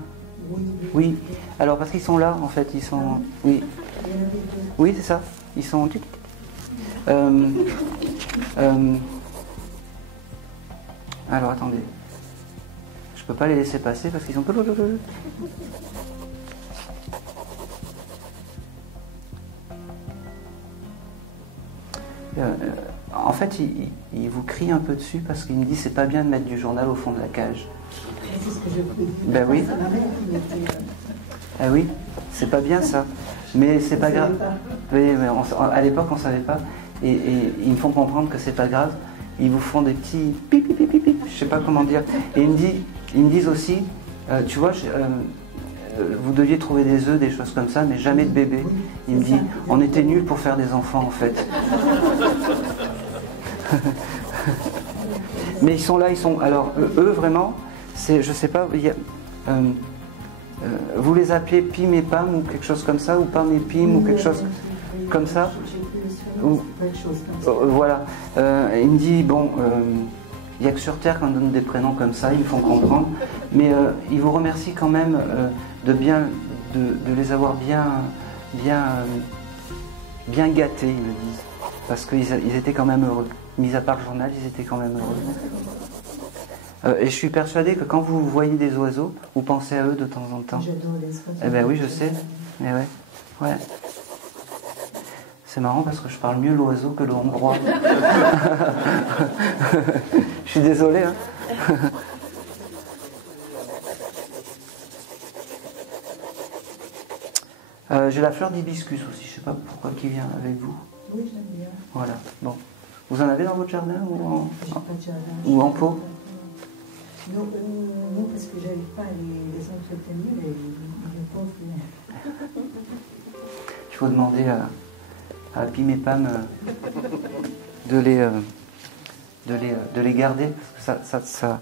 Oui. Alors parce qu'ils sont là, en fait, ils sont. Oui. Oui, c'est ça. Ils sont. Alors attendez. Je peux pas les laisser passer parce qu'ils sont. En fait, il vous crie un peu dessus parce qu'il me dit c'est pas bien de mettre du journal au fond de la cage. C'est ce que je voulais dire. Ben oui. Ah oui, c'est pas bien ça. Mais c'est pas grave. Oui, mais à l'époque on savait pas. Et ils me font comprendre que c'est pas grave. Ils vous font des petits pip pip pip pip, je sais pas comment dire. Et ils me disent aussi, tu vois, vous deviez trouver des œufs, des choses comme ça, mais jamais de bébé. Il me dit, on était nuls pour faire des enfants en fait. Mais ils sont là, alors eux vraiment, je sais pas, vous les appelez Pim et Pam ou quelque chose comme ça, ou Pam et Pim ou quelque chose comme ça. Voilà. Il me dit, bon, il n'y a que sur Terre qu'on donne des prénoms comme ça, ils me font comprendre. Mais il vous remercie quand même de les avoir bien gâtés, ils me disent. Parce qu'ils étaient quand même heureux. Mis à part le journal, ils étaient quand même heureux. Et je suis persuadé que quand vous voyez des oiseaux, vous pensez à eux de temps en temps. J'adore les oiseaux. Eh bien oui, je sais. Mais ouais. C'est marrant parce que je parle mieux l'oiseau que le hongrois. Je suis désolé. Hein. J'ai la fleur d'hibiscus aussi. Je ne sais pas pourquoi qui vient avec vous. Oui, j'aime bien. Voilà. Bon. Vous en avez dans votre jardin J'ai pas de jardin. Ou en pot? Non, parce que j'arrive pas à les entretenir, les pauvres. faut demander à Pim et Pam de les garder. Ça,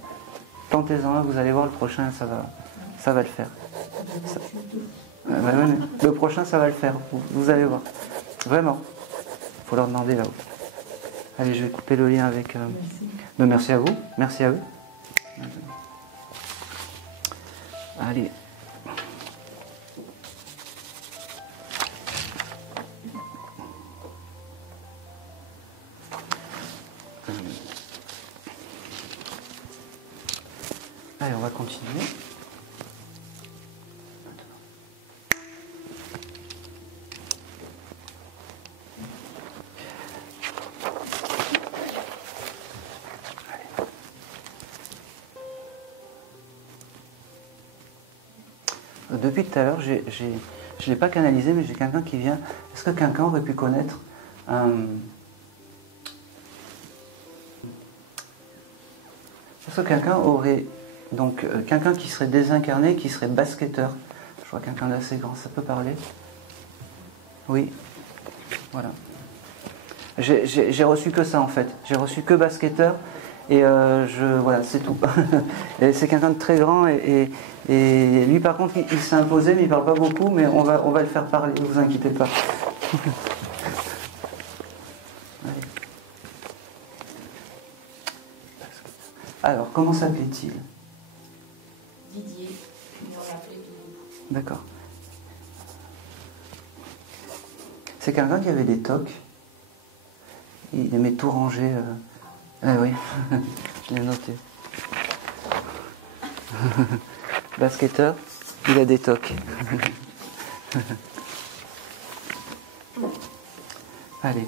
plantez-en un, vous allez voir le prochain, ça va le faire. Le prochain, ça va le faire, vous allez voir. Vraiment. Il faut leur demander là-haut. Allez, je vais couper le lien avec... merci à vous. Merci à eux. Allez. Allez, on va continuer. Depuis tout à l'heure, je ne l'ai pas canalisé, mais j'ai quelqu'un qui vient. Est-ce que quelqu'un aurait pu connaître Est-ce que quelqu'un aurait... Donc, quelqu'un qui serait désincarné, qui serait basketteur. Je vois quelqu'un d'assez grand, ça peut parler. Oui. Voilà. J'ai reçu que ça, en fait. J'ai reçu que basketteur. Et voilà, c'est tout. Et c'est quelqu'un de très grand et lui par contre il s'est imposé mais il parle pas beaucoup, mais on va le faire parler, ne vous inquiétez pas. Alors, comment s'appelait-il? Didier, mais on l'appelait Bidou. D'accord. C'est quelqu'un qui avait des tocs. Il aimait tout ranger. Ah oui, je l'ai noté. Basketteur, il a des tocs. Allez.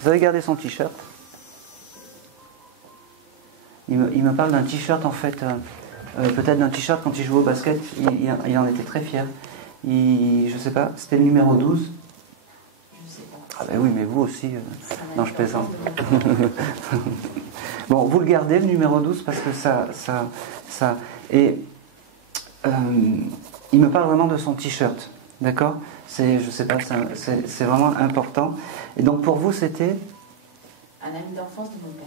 Vous avez gardé son t-shirt. Il me parle d'un t-shirt en fait, peut-être d'un t-shirt quand il jouait au basket, il en était très fier. Je sais pas, c'était le numéro 12. Ah ben oui, mais vous aussi. Non, je plaisante. Bon, vous le gardez, le numéro 12, parce que ça... Et il me parle vraiment de son t-shirt. D'accord? Je sais pas, c'est vraiment important. Et donc pour vous, c'était... Un ami d'enfance de mon père.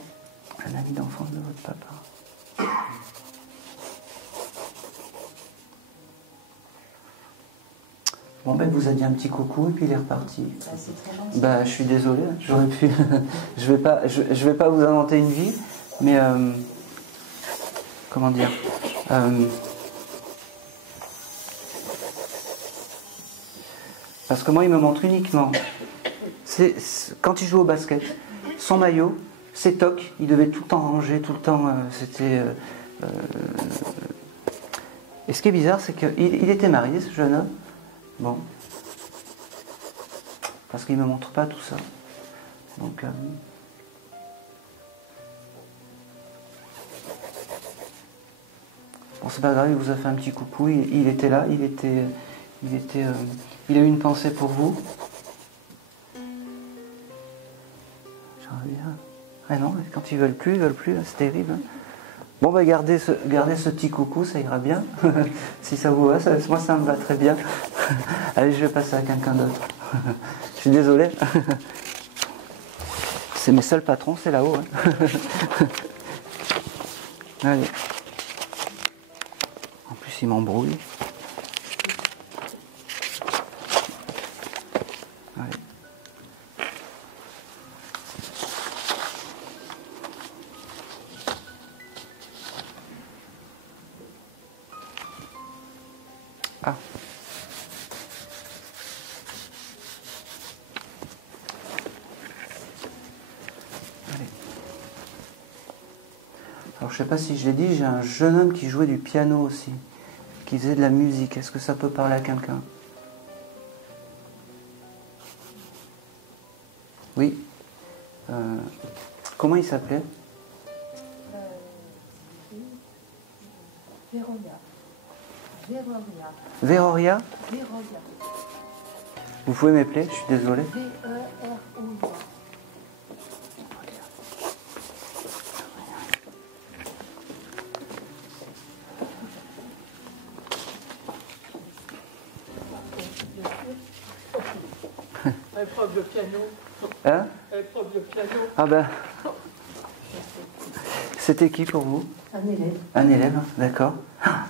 Un ami d'enfance de votre papa. Bon ben, il vous a dit un petit coucou et puis il est reparti. Bah, c'est très gentil. Bah, je suis désolé, j'aurais pu. je vais pas vous inventer une vie, mais comment dire parce que moi, il me montre uniquement. Quand il joue au basket, son maillot, ses tocs, il devait tout le temps ranger, tout le temps. C'était. Et ce qui est bizarre, c'est qu'il était marié, ce jeune homme. Bon. Parce qu'il ne me montre pas tout ça. Donc... Bon, c'est pas grave, il vous a fait un petit coucou, il était là, il a eu une pensée pour vous. J'en reviens. Ah non, quand ils veulent plus, c'est terrible. Bon, bah gardez ce petit coucou, ça ira bien. Si ça vous va, moi ça me va très bien. Allez, je vais passer à quelqu'un d'autre. Je suis désolé. C'est mes seuls patrons, c'est là-haut. Hein. Allez. En plus, il m'embrouille. Allez. Ah. Allez. Alors je sais pas si je l'ai dit, j'ai un jeune homme qui jouait du piano aussi, qui faisait de la musique. Est-ce que ça peut parler à quelqu'un? Oui. Comment il s'appelait? Véronia. Véroria? Véronia. Vous pouvez m'appeler, je suis désolé. V-E-R-O-I-A. Elle est prof de piano. Hein? Elle est prof de piano. Ah ben. C'était qui pour vous? Un élève. Un élève, d'accord. Ah,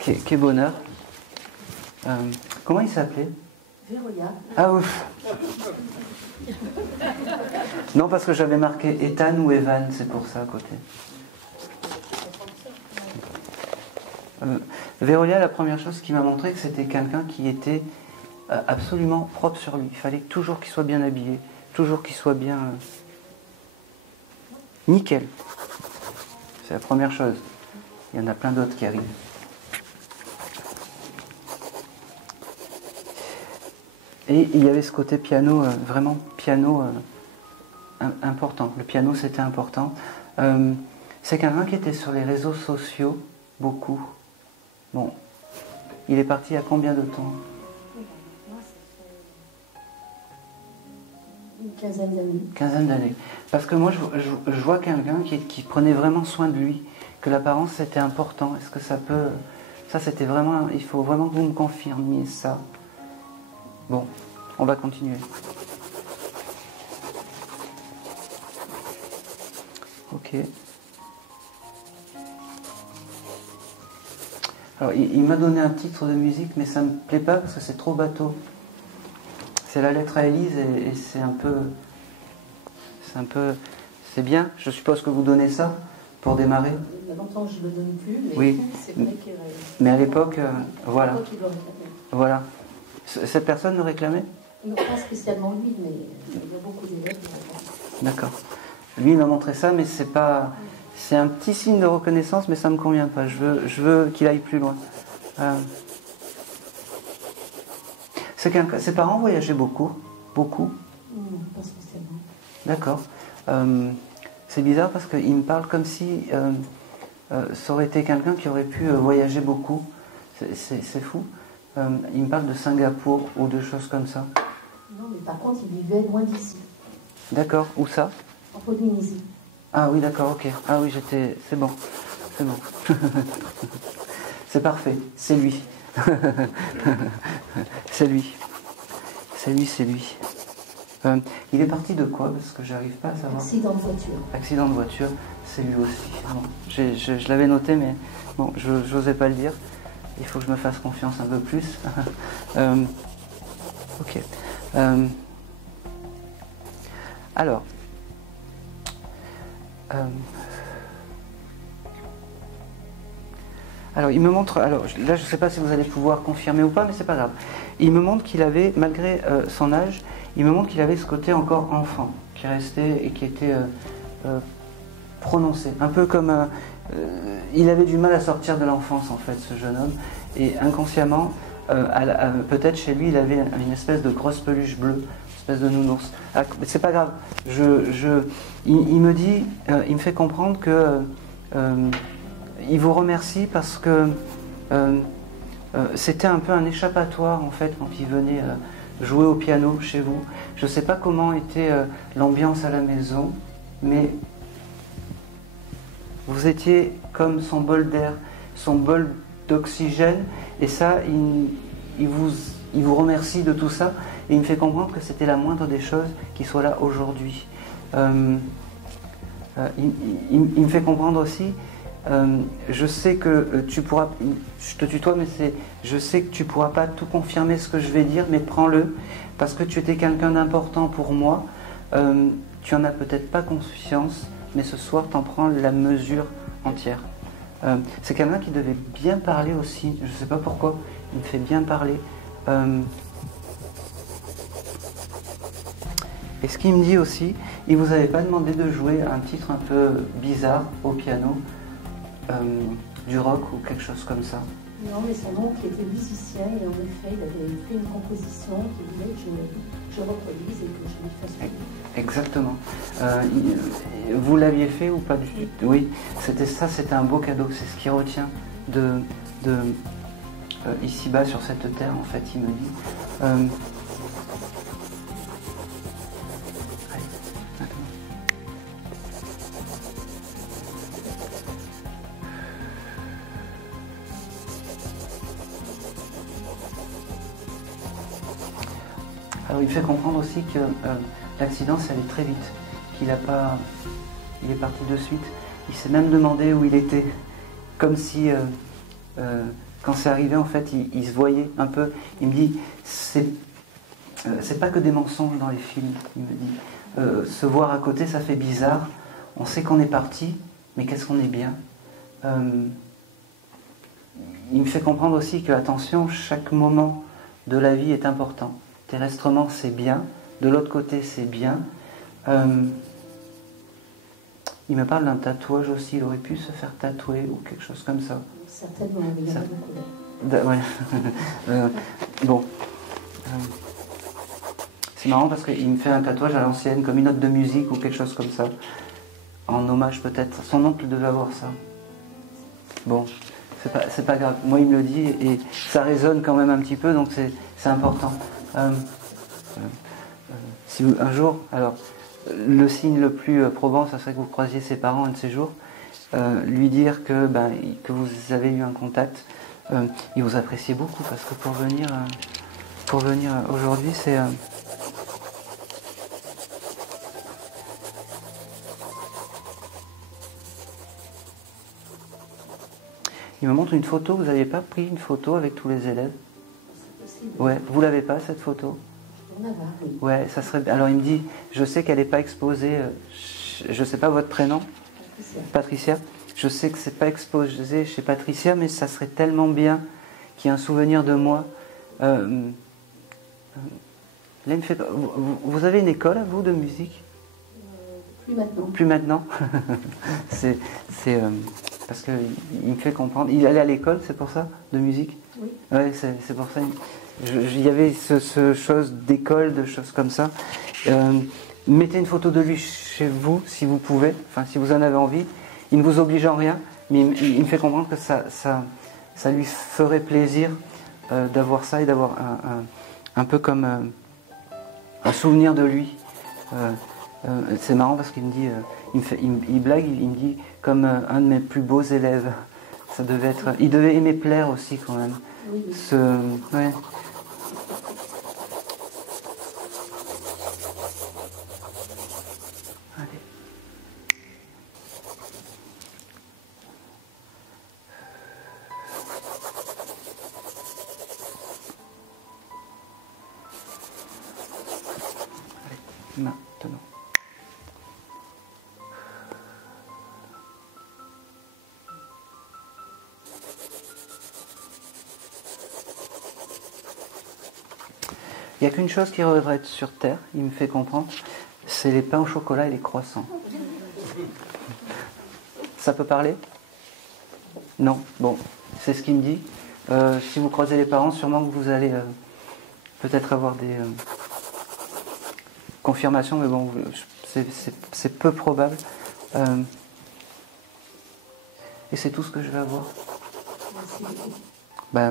quel bonheur. Comment il s'appelait? Vérolia. Ah ouf. Non, parce que j'avais marqué Ethan ou Evan, c'est pour ça à côté. Vérolia, la première chose qui m'a montré que c'était quelqu'un qui était absolument propre sur lui. Il fallait toujours qu'il soit bien habillé, toujours qu'il soit bien nickel. C'est la première chose. Il y en a plein d'autres qui arrivent. Et il y avait ce côté piano, vraiment piano important. Le piano, c'était important. C'est quelqu'un qui était sur les réseaux sociaux, beaucoup. Bon, il est parti il y a combien de temps? Moi, ça fait une quinzaine d'années. Quinzaine d'années. Parce que moi, je vois quelqu'un qui prenait vraiment soin de lui, que l'apparence c'était important. Est-ce que ça peut... Ça, c'était vraiment... Il faut vraiment que vous me confirmiez ça. Bon, on va continuer. Ok. Alors, il m'a donné un titre de musique, mais ça ne me plaît pas parce que c'est trop bateau. C'est la lettre à Élise et c'est un peu... C'est bien, je suppose que vous donnez ça pour démarrer. Il y a longtemps que je ne le donne plus, mais oui. C'est vrai qu'il mais à l'époque, voilà. il le réclamait. Voilà. Cette personne le réclamait? Non, pas spécialement lui, mais il y a beaucoup d'élèves qui le réclament. D'accord. Lui, il m'a montré ça, mais c'est pas... C'est un petit signe de reconnaissance, mais ça ne me convient pas. Je veux qu'il aille plus loin. Ses parents voyageaient beaucoup? Beaucoup? Pas spécialement. D'accord. C'est bizarre parce qu'il me parle comme si ça aurait été quelqu'un qui aurait pu voyager beaucoup. C'est fou. Il me parle de Singapour ou de choses comme ça. Non, mais par contre, il vivait loin d'ici. D'accord. Où ça? En Polynésie. Ah oui, d'accord, ok. Ah oui, c'est bon. C'est bon. C'est parfait. C'est lui. C'est lui. C'est lui, c'est lui. Il est parti de quoi? Parce que j'arrive pas à savoir. Accident de voiture. Accident de voiture, c'est lui aussi. Bon, je l'avais noté, mais bon, je n'osais pas le dire. Il faut que je me fasse confiance un peu plus. Ok. Alors. Alors, il me montre. Alors, là, je ne sais pas si vous allez pouvoir confirmer ou pas, mais c'est pas grave. Il me montre qu'il avait, malgré son âge, il me montre qu'il avait ce côté encore enfant, qui restait et qui était prononcé. Un peu comme. Il avait du mal à sortir de l'enfance, en fait, ce jeune homme. Et inconsciemment, peut-être chez lui, il avait une espèce de grosse peluche bleue, une espèce de nounours. Ah, c'est pas grave. Il me dit, il me fait comprendre que. Il vous remercie parce que c'était un peu un échappatoire en fait quand il venait jouer au piano chez vous. Je ne sais pas comment était l'ambiance à la maison, mais vous étiez comme son bol d'air, son bol d'oxygène, et ça, il vous remercie de tout ça, et il me fait comprendre que c'était la moindre des choses qu'il soit là aujourd'hui. Il me fait comprendre aussi. Je sais que tu pourras, je te tutoie, mais je sais que tu pourras pas tout confirmer ce que je vais dire, mais prends-le, parce que tu étais quelqu'un d'important pour moi. Tu en as peut-être pas conscience, mais ce soir t'en prends la mesure entière. C'est quelqu'un qui devait bien parler aussi, je sais pas pourquoi, il me fait bien parler. Et ce qu'il me dit aussi, il vous avait pas demandé de jouer un titre un peu bizarre au piano, du rock ou quelque chose comme ça. Non, mais son oncle était musicien et en effet, il avait fait une composition qui voulait que je reproduise et que je lui fasse jouer. Exactement. Vous l'aviez fait ou pas du tout? Oui, c'était un beau cadeau. C'est ce qui retient de ici-bas sur cette terre, en fait, il me dit. Alors il fait comprendre aussi que l'accident, ça allait très vite, qu'il n'a pas... Il est parti de suite. Il s'est même demandé où il était, comme si, quand c'est arrivé, en fait, il se voyait un peu. Il me dit, c'est pas que des mensonges dans les films. Il me dit, se voir à côté, ça fait bizarre. On sait qu'on est parti, mais qu'est-ce qu'on est bien. Il me fait comprendre aussi que, attention, chaque moment de la vie est important. Terrestrement, c'est bien. De l'autre côté, c'est bien. Il me parle d'un tatouage aussi. Il aurait pu se faire tatouer ou quelque chose comme ça. Certainement, il y en a beaucoup. Ouais. Bon. C'est marrant parce qu'il me fait un tatouage à l'ancienne, comme une note de musique ou quelque chose comme ça. En hommage peut-être. Son oncle devait avoir ça. Bon, c'est pas grave. Moi, il me le dit et ça résonne quand même un petit peu, donc c'est important. Si vous, un jour, alors, le signe le plus probant, ça serait que vous croisiez ses parents un de ces jours, lui dire que vous avez eu un contact. Il vous appréciait beaucoup parce que pour venir aujourd'hui, c'est... Il me montre une photo. Vous n'avez pas pris une photo avec tous les élèves? Ouais, vous l'avez pas cette photo? Ouais, ça serait. Alors il me dit, je sais qu'elle n'est pas exposée. Je ne sais pas votre prénom. Patricia. Je sais que c'est pas exposé chez Patricia, mais ça serait tellement bien qu'il y ait un souvenir de moi. Là, il me fait. Vous avez une école à vous de musique? Plus maintenant. Plus maintenant. c'est parce que il me fait comprendre. Il allait à l'école, c'est pour ça, de musique? Oui. Ouais, c'est pour ça. Il y avait ce chose d'école, de choses comme ça. Mettez une photo de lui chez vous, si vous pouvez, enfin si vous en avez envie. Il ne vous oblige en rien, mais il me fait comprendre que ça lui ferait plaisir d'avoir ça et d'avoir un peu comme un souvenir de lui. C'est marrant parce qu'il me dit, il blague, il me dit comme un de mes plus beaux élèves. Ça devait être, il devait aimer plaire aussi quand même. Oui. Ouais. Allez. Allez, maintenant. Il n'y a qu'une chose qui devrait être sur Terre, il me fait comprendre, c'est les pains au chocolat et les croissants. Ça peut parler? Non? Bon, c'est ce qu'il me dit. Si vous croisez les parents, sûrement que vous allez peut-être avoir des confirmations, mais bon, c'est peu probable. Et c'est tout ce que je vais avoir.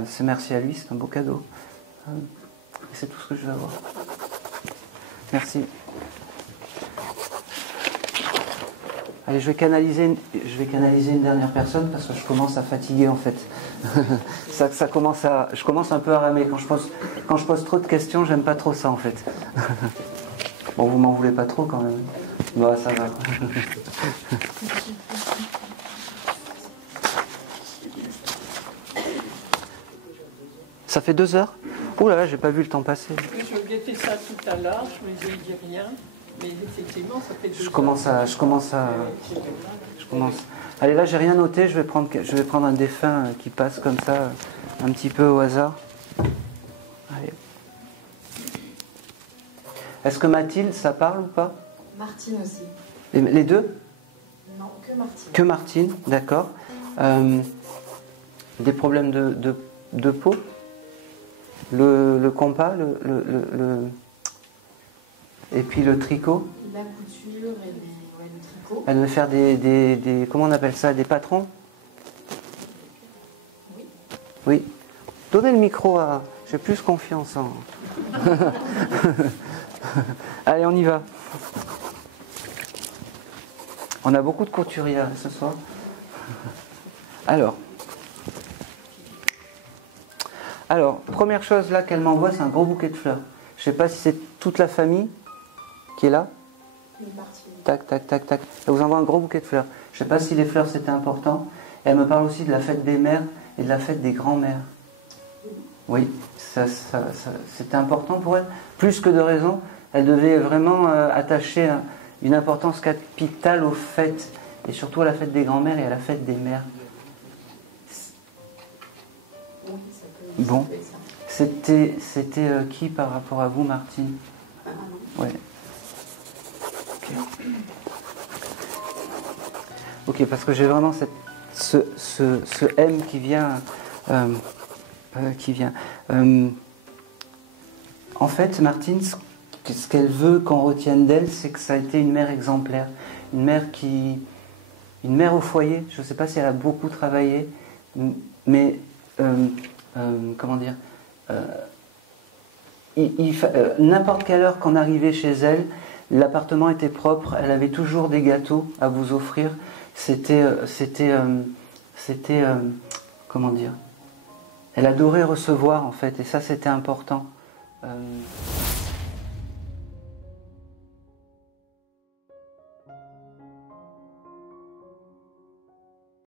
C'est merci à lui, c'est un beau cadeau. Et c'est tout ce que je vais avoir. Merci. Allez, je vais canaliser une dernière personne parce que je commence à fatiguer en fait. Je commence un peu à ramer. Quand je pose trop de questions, j'aime pas trop ça en fait. Bon, vous m'en voulez pas trop quand même. Bah, ça va. Ça fait 2 heures? Oh là là, j'ai pas vu le temps passer. Oui, je guettais ça tout à l'heure, je me disais, il dit rien. Mais effectivement, ça fait 2 heures. Je commence. Allez, là, j'ai rien noté, je vais prendre un défunt qui passe comme ça, un petit peu au hasard. Allez. Est-ce que Mathilde, ça parle ou pas? Martine aussi. Les deux? Non, que Martine. Que Martine, d'accord. Des problèmes de peau? Le compas, et puis le tricot. La couture et le tricot. Elle veut faire des comment on appelle ça, des patrons? Oui. Oui. Donnez le micro à... J'ai plus confiance en... Allez, on y va. On a beaucoup de couturiers ce soir. Alors, première chose là qu'elle m'envoie, c'est un gros bouquet de fleurs. Je ne sais pas si c'est toute la famille qui est là. Martine. Tac, tac, tac, tac. Elle vous envoie un gros bouquet de fleurs. Je ne sais pas si les fleurs c'était important. Et elle me parle aussi de la fête des mères et de la fête des grands-mères. Oui, c'était important pour elle. Plus que de raison, elle devait vraiment attacher une importance capitale aux fêtes. Et surtout à la fête des grands-mères et à la fête des mères. Oui, ça peut, bon, ça peut être ça. c'était qui par rapport à vous, Martine? Ouais. Ok, parce que j'ai vraiment ce M qui vient. En fait, Martine, ce qu'elle veut qu'on retienne d'elle, c'est que ça a été une mère exemplaire, une mère au foyer. Je ne sais pas si elle a beaucoup travaillé, mais comment dire, n'importe quelle heure qu'on arrivait chez elle, l'appartement était propre, elle avait toujours des gâteaux à vous offrir. C'était comment dire, elle adorait recevoir en fait, et ça c'était important.